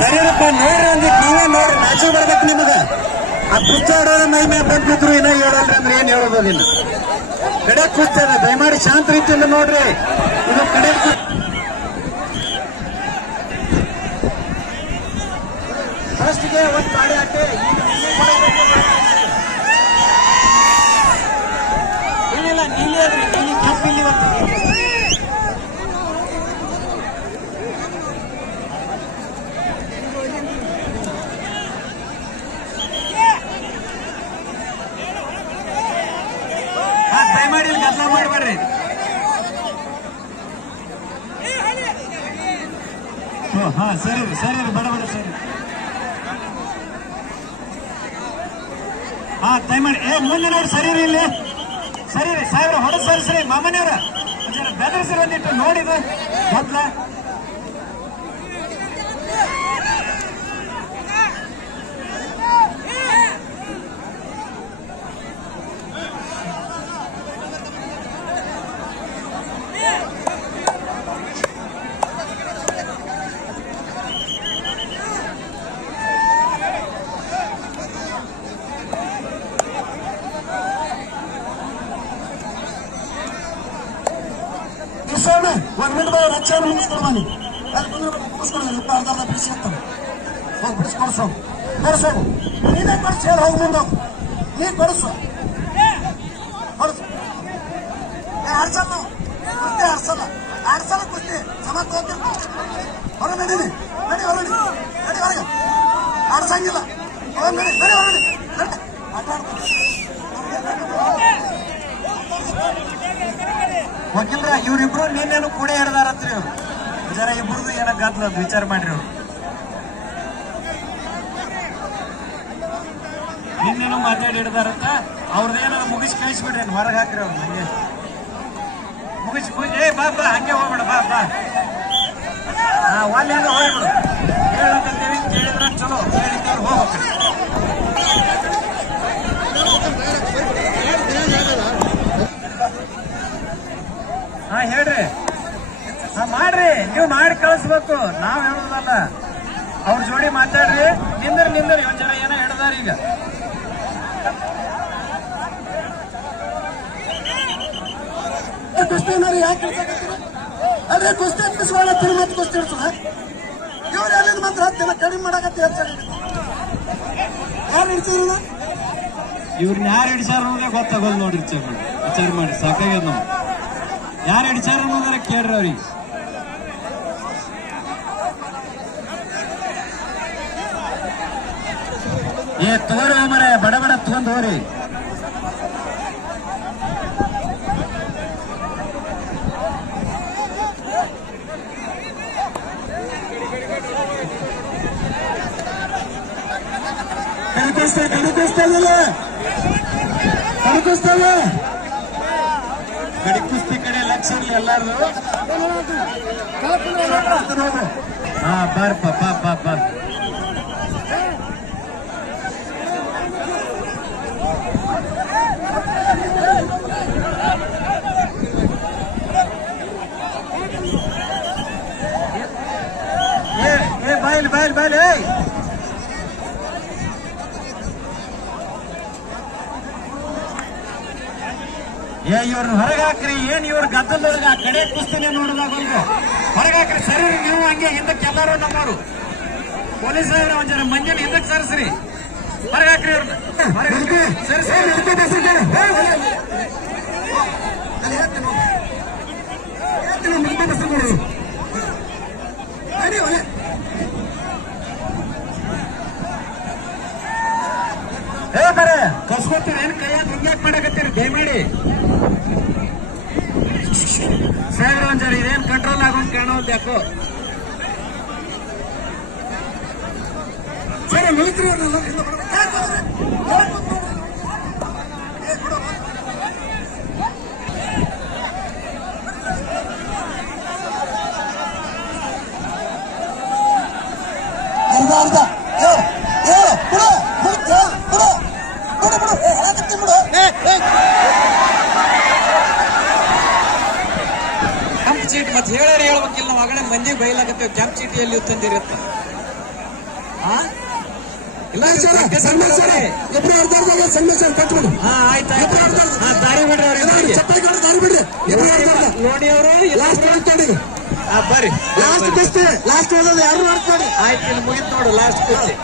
ಸರಿಯಪ್ಪ ನೋಡ್ರಿ ಅಂದಿಕ್ ನೀವೇ ನೋಡ್ರಿ ನಾಚು ಬರ್ಬೇಕು ನಿಮಗ ಆ ಕುಸ್ತಿ ಆಡೋದ ಮೈ ಮೇಲೆ ಬಂದ್ಬಿಟ್ರು ಇನ್ನ ಹೇಳಲ್ರಿ ಅಂದ್ರೆ ಏನ್ ಹೇಳೋದಿಲ್ಲ ಕಡೆ ಕುಸ್ತಾರ ದಯಮಾಡಿ ಶಾಂತ ರೀತಿಯಿಂದ ನೋಡ್ರಿ ಇದು ಕಡೆ ಫಸ್ಟ್ಗೆ ಒಂದ್ ಗಾಡಿ ಅಟ್ಟೆ ಏನಿಲ್ಲ ನೀಲಿ ಅದ್ರಿ ನೀಲಿ ಕೆಂಪಿಲ್ಲಿ ದಯಮಾಡಿ ಇಲ್ಲಿ ಗದ್ದಲ ಮಾಡಬೇಡ್ರಿ ಹಾ ಸರಿ ಸರಿ ಬೇಡ ಬೇಡ ಸರಿ ಹಾ ದಯಮಾಡಿ ಮುಂದೆ ನೋಡಿ ಸರಿ ರೀ ಇಲ್ಲಿ ಸರಿ ರೀ ಸಾಹೇಬ್ರ ಹೊಡೆದ್ ಸರಿಸ್ರಿ ಮಾಮನಿಯವ್ರ ಬೆದರಿಸ್ರಿ ಒಂದಿಟ್ಟು ನೋಡಿದು ಗದ್ದಲ ಒಂದ್ ಮಿನಿಟ್ ಬರೋ ರಕ್ಷಣೆ ಮುಗಿಸ್ಕೊಡ್ಬಾನಿ ಮುಗಿಸ್ಕೊಡ್ಬಾನಿ ಅರ್ಧ ಬಿಡಿಸಿರ್ತಾನೆ ಹೋಗಿ ಬಿಡಿಸ್ಕೊಡ್ಸೋ ಕೊಡ್ಸೋದು ನೀನೇ ಕೊಡ್ಸಿ ಹೇಳಿ ಹೋಗಿ ಮುಂದೆ ನೀ ಕೊಡಿಸು ಕೊಡಿಸು ಆಡ್ಸಲ್ಲ ಕುಸ್ತಿ ಆಡ್ಸಲ್ಲ ಆಡ್ಸಲ್ಲ ಕುಸ್ತಿ ಸಮತ್ ಹೊರ ನಡೀನಿ ನಡಿ ಹೊರಡಿ ನಡಿ ಹೊರಗೆ ಆಡ್ಸಂಗಿಲ್ಲ ಹೊರ ನಡಿ ನಡಿ ಹೊರಡಿ ಆಟ ಆಡ್ತಾರೆ ವಕೀಲ್ರ ಇವ್ರಿಬ್ರು ನೀನೇನು ಕೂಡ ಹಿಡ್ದಾರತ್ರಿ ಇವ್ರು ಜರ ಇಬ್ರದ್ದು ಏನೋ ಗದ್ಲ ವಿಚಾರ ಮಾಡ್ರಿ ಅವ್ರು ನಿನ್ನೇನು ಮಾತಾಡಿ ಹಿಡ್ದಾರತ್ತ ಅವ್ರದ್ದೇನಾದ್ರು ಮುಗಿಸಿ ಕಳಿಸ್ಬಿಡ್ರಿ ಹೊರಗೆ ಹಾಕ್ರಿ ಅವ್ರು ಹಂಗೆ ಮುಗಿಸಿ ಬಾ ಬಾ ಹಂಗೆ ಹೋಗ್ಬೇಡ ಬಾ ಬಾ ಅಲ್ಲಿ ಹಂಗೆ ಹೋಗ್ಬಿಡು ಹೇಳಂತೇಳಿ ಕೇಳಿದ್ರ ಚಲೋ ಹೇಳಿದ್ದೇವ್ರು ಹೋಗ್ಬೇಕ್ರಿ ಹಾ ಹೇಳ್ರಿ ಹಾ ಮಾಡ್ರಿ ನೀವು ಮಾಡಿ ಕಳಿಸ್ಬೇಕು ನಾವ್ ಹೇಳೋದಲ್ಲ ಅವ್ರ ಜೋಡಿ ಮಾತಾಡ್ರಿ ನಿಂದ್ರಿ ಒಂದ್ ಜನ ಏನೋ ಹೇಳ್ದಾರ ಈಗ ಕುಸ್ತಿ ಯಾಕೆ ಅದ್ರೆ ಕುಸ್ತಿ ಹತ್ತಿಸ್ಕೊಳ್ಳತ್ತೀರಿ ಮತ್ತೆ ಕುಸ್ತಿ ಇರ್ತದ ಇವ್ರು ಎಲ್ಲಿಂದ ಮಾತ್ರ ಹತ್ತಿನ ಕಡಿಮೆ ಮಾಡಕತ್ತಿ ಯಾರು ಹಿಡ್ತಿದ್ರು ಇವ್ರನ್ನ ಯಾರು ಹಿಡಿಸಾರ ಅನ್ನೋದೇ ಗೊತ್ತಾಗೋದು ನೋಡ್ರಿ ವಿಚಾರ ಮಾಡಿ ಸಾಕಾಗ್ಯದ ನಾವು ಯಾರು ಹಿಡಿಸಾರ ಅನ್ನೋದಾರ ಕೇಳ್ರಿ ಅವ್ರಿಗೆ ತಗೋರಿ ಮರ ಬಡ ಬಡ ತಗೊಂಡ್ ಹೋಗ್ರಿ ಕಡಿ ಕುಸ್ತಿ ಕಡೆ ಲಕ್ಷ ಇರಲಿ ಎಲ್ಲಾರು ಹಾ ಬಾರಪ್ಪ ಬಾ ಬಾ ಬಾ ಬಾಯ್ಲಿ ಇವ್ರನ್ನ ಹೊರಗೆ ಹಾಕ್ರಿ ಏನ್ ಇವ್ರ ಗದ್ದಲದೊಳಗ ಆ ಕಡೆ ಕುಸ್ತಿನೇ ನೋಡೋದಾಗಲ್ದು ಹೊರಗೆ ಹಾಕ್ರಿ ಸರಿ ನೀವು ಹಂಗೆ ಹಿಂದಕ್ಕೆ ಎಲ್ಲಾರು ನಮ್ಮವರು ಪೊಲೀಸ್ ಒಂದ್ ಜನ ಮಂದಿನ ಹಿಂದಕ್ಕೆ ಸರಿಸ್ರಿ ಹೊರಗೆ ಹಾಕ್ರಿ ಇವ್ರನ್ನ ಹೊರಗೆ ಸರಿ ಬರ ಕಸ್ಕೊತೀರಿ ಏನ್ ಕೈಯಾಗ ಹಿಂಗ್ಯಾಕ್ ಮಾಡಕತ್ತೀರಿ ದಯಮಾಡಿ ಸಾಹೇಬ್ರ ಒಂದ್ಸರಿ ಇದೇನ್ ಕಂಟ್ರೋಲ್ ಆಗೋಂಗ್ ಕಾಣೋದು ಯಾಕೋ ಸರಿ ಮುಗಿತ್ರಿ ಅವ್ರನ್ನೆಲ್ಲ ಅರ್ಧ ಅರ್ಧ ಕೆಂಪ್ ಚೀಟಿ ಮತ್ತೆ ಹೇಳಾರ ಹೇಳ್ಬೇಕಿಲ್ಲ ನಾವು ಆಗಲೇ ಮಂದಿ ಬೈಲಾಕತ್ತೇವೆ ಕೆಂಪ್ ಚೀಟಿ ಎಲ್ಲಿ ತಂದಿರತ್ತ ಇಲ್ಲ ಇಬ್ರು ಅರ್ಧ ಅರ್ಧ ಸಂದೇಶ ಕಟ್ಬಿಡಿ. ಆಯ್ತಾಯ್ತು ದಾರಿ ಬಿಡ್ರಿ ಅವ್ರಿಗೆ ಚಪ್ಪಾಳಿ ದಾರಿ ಬಿಡ್ರಿ. ಇಬ್ರು ಅರ್ಧ ಅರ್ಧ ನೋಡಿ ಅವರು ಲಾಸ್ಟ್ ನೋಡಿ ಬರ್ರಿ ಲಾಸ್ಟ್ ಕುಸ್ತಿ ಲಾಸ್ಟ್ ಓದೋದು ಯಾರು ಮಾಡ್ಕೊಳ್ಳಿ. ಆಯ್ತು ಇಲ್ಲಿ ಮುಗಿತ್ ನೋಡು ಲಾಸ್ಟ್ ಕುಸ್ತಿ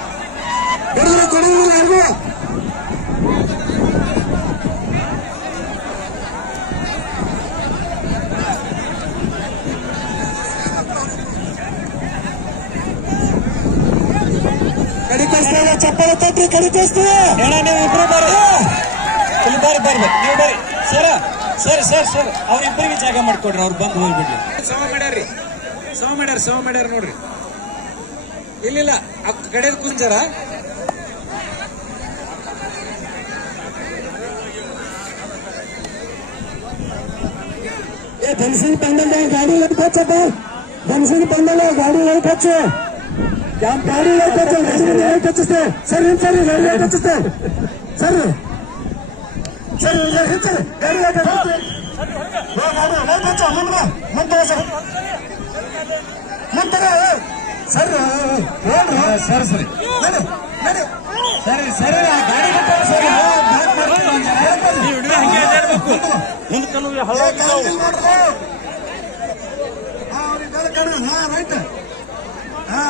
ಹಿಡಿದ್ರೆ ಕೊಡೋದಿಲ್ಲ ಯಾರಿಗೂ. ಕಡಿಕೋಸ್ತೇವೆ ಚಪ್ಪಲ ತಟ್ಟಿ ಕಡಿಕೋಸ್ತೇವೆ. ಹೇಳ ನೀವು ಇಬ್ರು ಬರ್ರಿ ಇಲ್ಲಿ ಬರ್ರಿ ಬರ್ರಿ ನೀವು ಬರ್ರಿ ಸರ್ ಅವ್ರಿಬ್ಬರಿಗೆ ಜಾಗ ಮಾಡ್ಕೊಡ್ರಿ ಅವ್ರು ಬಂದು ಹೋಗ್ಬಿಡ್ಲಿ. ಸಮ ಮಾಡ್ಯಾರ ನೋಡ್ರಿ. ಇಲ್ಲಿಲ್ಲ ಆ ಕಡೆದ ಕುಂಜಾರ ಧನಸಿಂಗ್ ಪಂಡಲ್ ಗಾಡಿ ಲೈಟ್ ಹಚ್ಚಪ್ಪ. ಧನಸಿಂಗ್ ಪಂಡಲ್ ಗಾಡಿ ಲೈಟ್ ಹಚ್ಚು. ಗಾಡಿ ಲೈಟ್ ಹಚ್ಚು. ಲೈಟ್ ಹಚ್ಚಿಸ್ತೇ. ಸರಿ ಸರಿ ಗಾಡಿ ಲೈಟ್ ಹಚ್ಚಿಸ್ತೇ. ಸರಿ ಸರಿ ಸರಿ ಗಾಡಿ ಲೈಟ್ ಹಚ್ಚು. ಗಾಡಿ ಲೈಟ್ ಹಚ್ಚು. ಮುಂದೆ ಸರ್ ಮುಂದೆ ಸರಿ ಸರಿ ಸರಿ ನಡಿ ನಡಿ ಸರಿ ಸರಿ ಆ ಗಾಡಿ ಸರಿ ಹಂಗೆ ಅಡ್ಡಾಡ್ಬೇಕು ಮುಂದೆ ಕಲ್ಲು ರೈಟ್.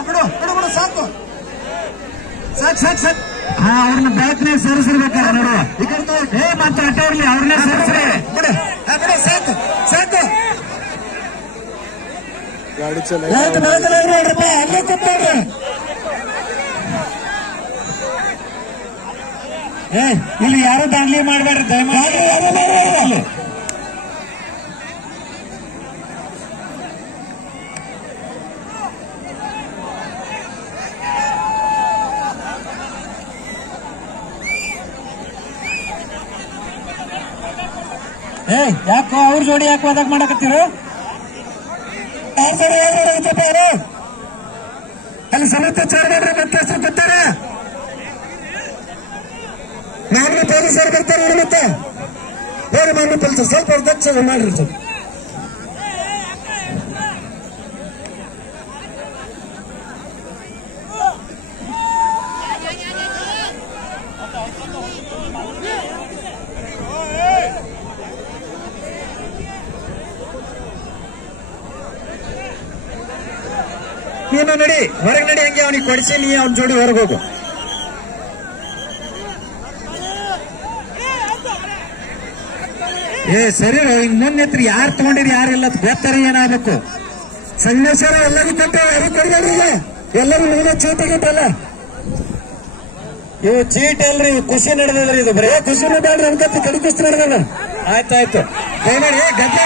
ಬಿಡು ಬಿಡು ಬಿಡು ಸಾಕು ಸಾಕು ಸಾಕು ಸಾಕು. ಅವ್ರನ್ನ ಬ್ಯಾಕ್ನಾಗ ಸೇರಿಸಿರ್ಬೇಕಾರೆ ನೋಡು. ಈ ಕಡೆ ಮತ್ತೆ ಅಡ್ಡ ಇರ್ಲಿ ಅವ್ರನ್ನೇ ಸೇರಿಸ್ರಿ. ಬಿಡು ಬಿಡು ಸಾಕು ಸಾಕು. ಗಾಡಿ ಚಲ ಲೈಟ್ ಬೆಳಕಲ್ಲ ನೋಡ್ರಪ್ಪ ಅಲ್ಲೇ ಕೂತ್ಕೊಳ್ರಿ. ಇಲ್ಲಿ ಯಾರು ದಾಂಡ್ಲಿ ಮಾಡ್ಬೇಡ್ರಿ ದಯಮಾಡಿ ಯಾರು ಮಾಡಬೇಡಿ. ಯಾಕೋ ಅವ್ರ ಜೋಡಿ ಯಾಕೆ ಹೋದಾಗ ಮಾಡಕತ್ತೀರು? ಅಲ್ಲಿ ಸಮರ್ಥ ಚಾರ್ಮಾಡ್ರೆ ಮತ್ತೆ ಹೆಸರು ಬರ್ತಾರೆ. ಮಾನ್ಯ ಪೊಲೀಸರು ಬರ್ತಾರೆ ನೋಡಿ. ಮತ್ತೆ ಬೇರೆ ಮಾನ್ಯ ಪೊಲೀಸರು ಸ್ವಲ್ಪ ದಕ್ಷ ಮಾಡ್ರಿ. ಸ್ವಲ್ಪ ನೀನು ನಡಿ ಹೊರಗೆ ನಡಿ. ಹಂಗೆ ಅವನಿಗೆ ಕೊಡಿಸಿ ನೀ ಅವ್ನ ಜೋಡಿ ಹೊರಗೆ ಹೋಗು. ಸರಿ ಹಿಂಗ್ ಮುಂದೆ ಯಾರು ತಗೊಂಡಿರಿ ಯಾರಿಲ್ಲ ಗೊತ್ತಾರೆ ಏನಾಗಬೇಕು. ಸಂದೇಶರ ಎಲ್ಲರಿಗೂ ಕೊಟ್ಟೆ ಯಾರು ಕೊಡಬೇಡ್ರಿ. ಎಲ್ಲರೂ ನೀವೇ ಚೀಟಿ ಗಿಟ್ಟಲ್ಲ. ಇವು ಚೀಟ್ ಅಲ್ರಿ ಖುಷಿ ನಡೆದ್ರಿ. ಇದು ಬರೀ ಖುಷಿನೂ ಬೇಡ್ರಿ ಅನ್ಕತ್ತಿ ಕಡಿಕಿಸ್ತು ನಡೆದ. ಆಯ್ತಾಯ್ತು ದಯಮಾಡಿ ಗದ್ದೆ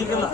ಈಗಿಲ್ಲ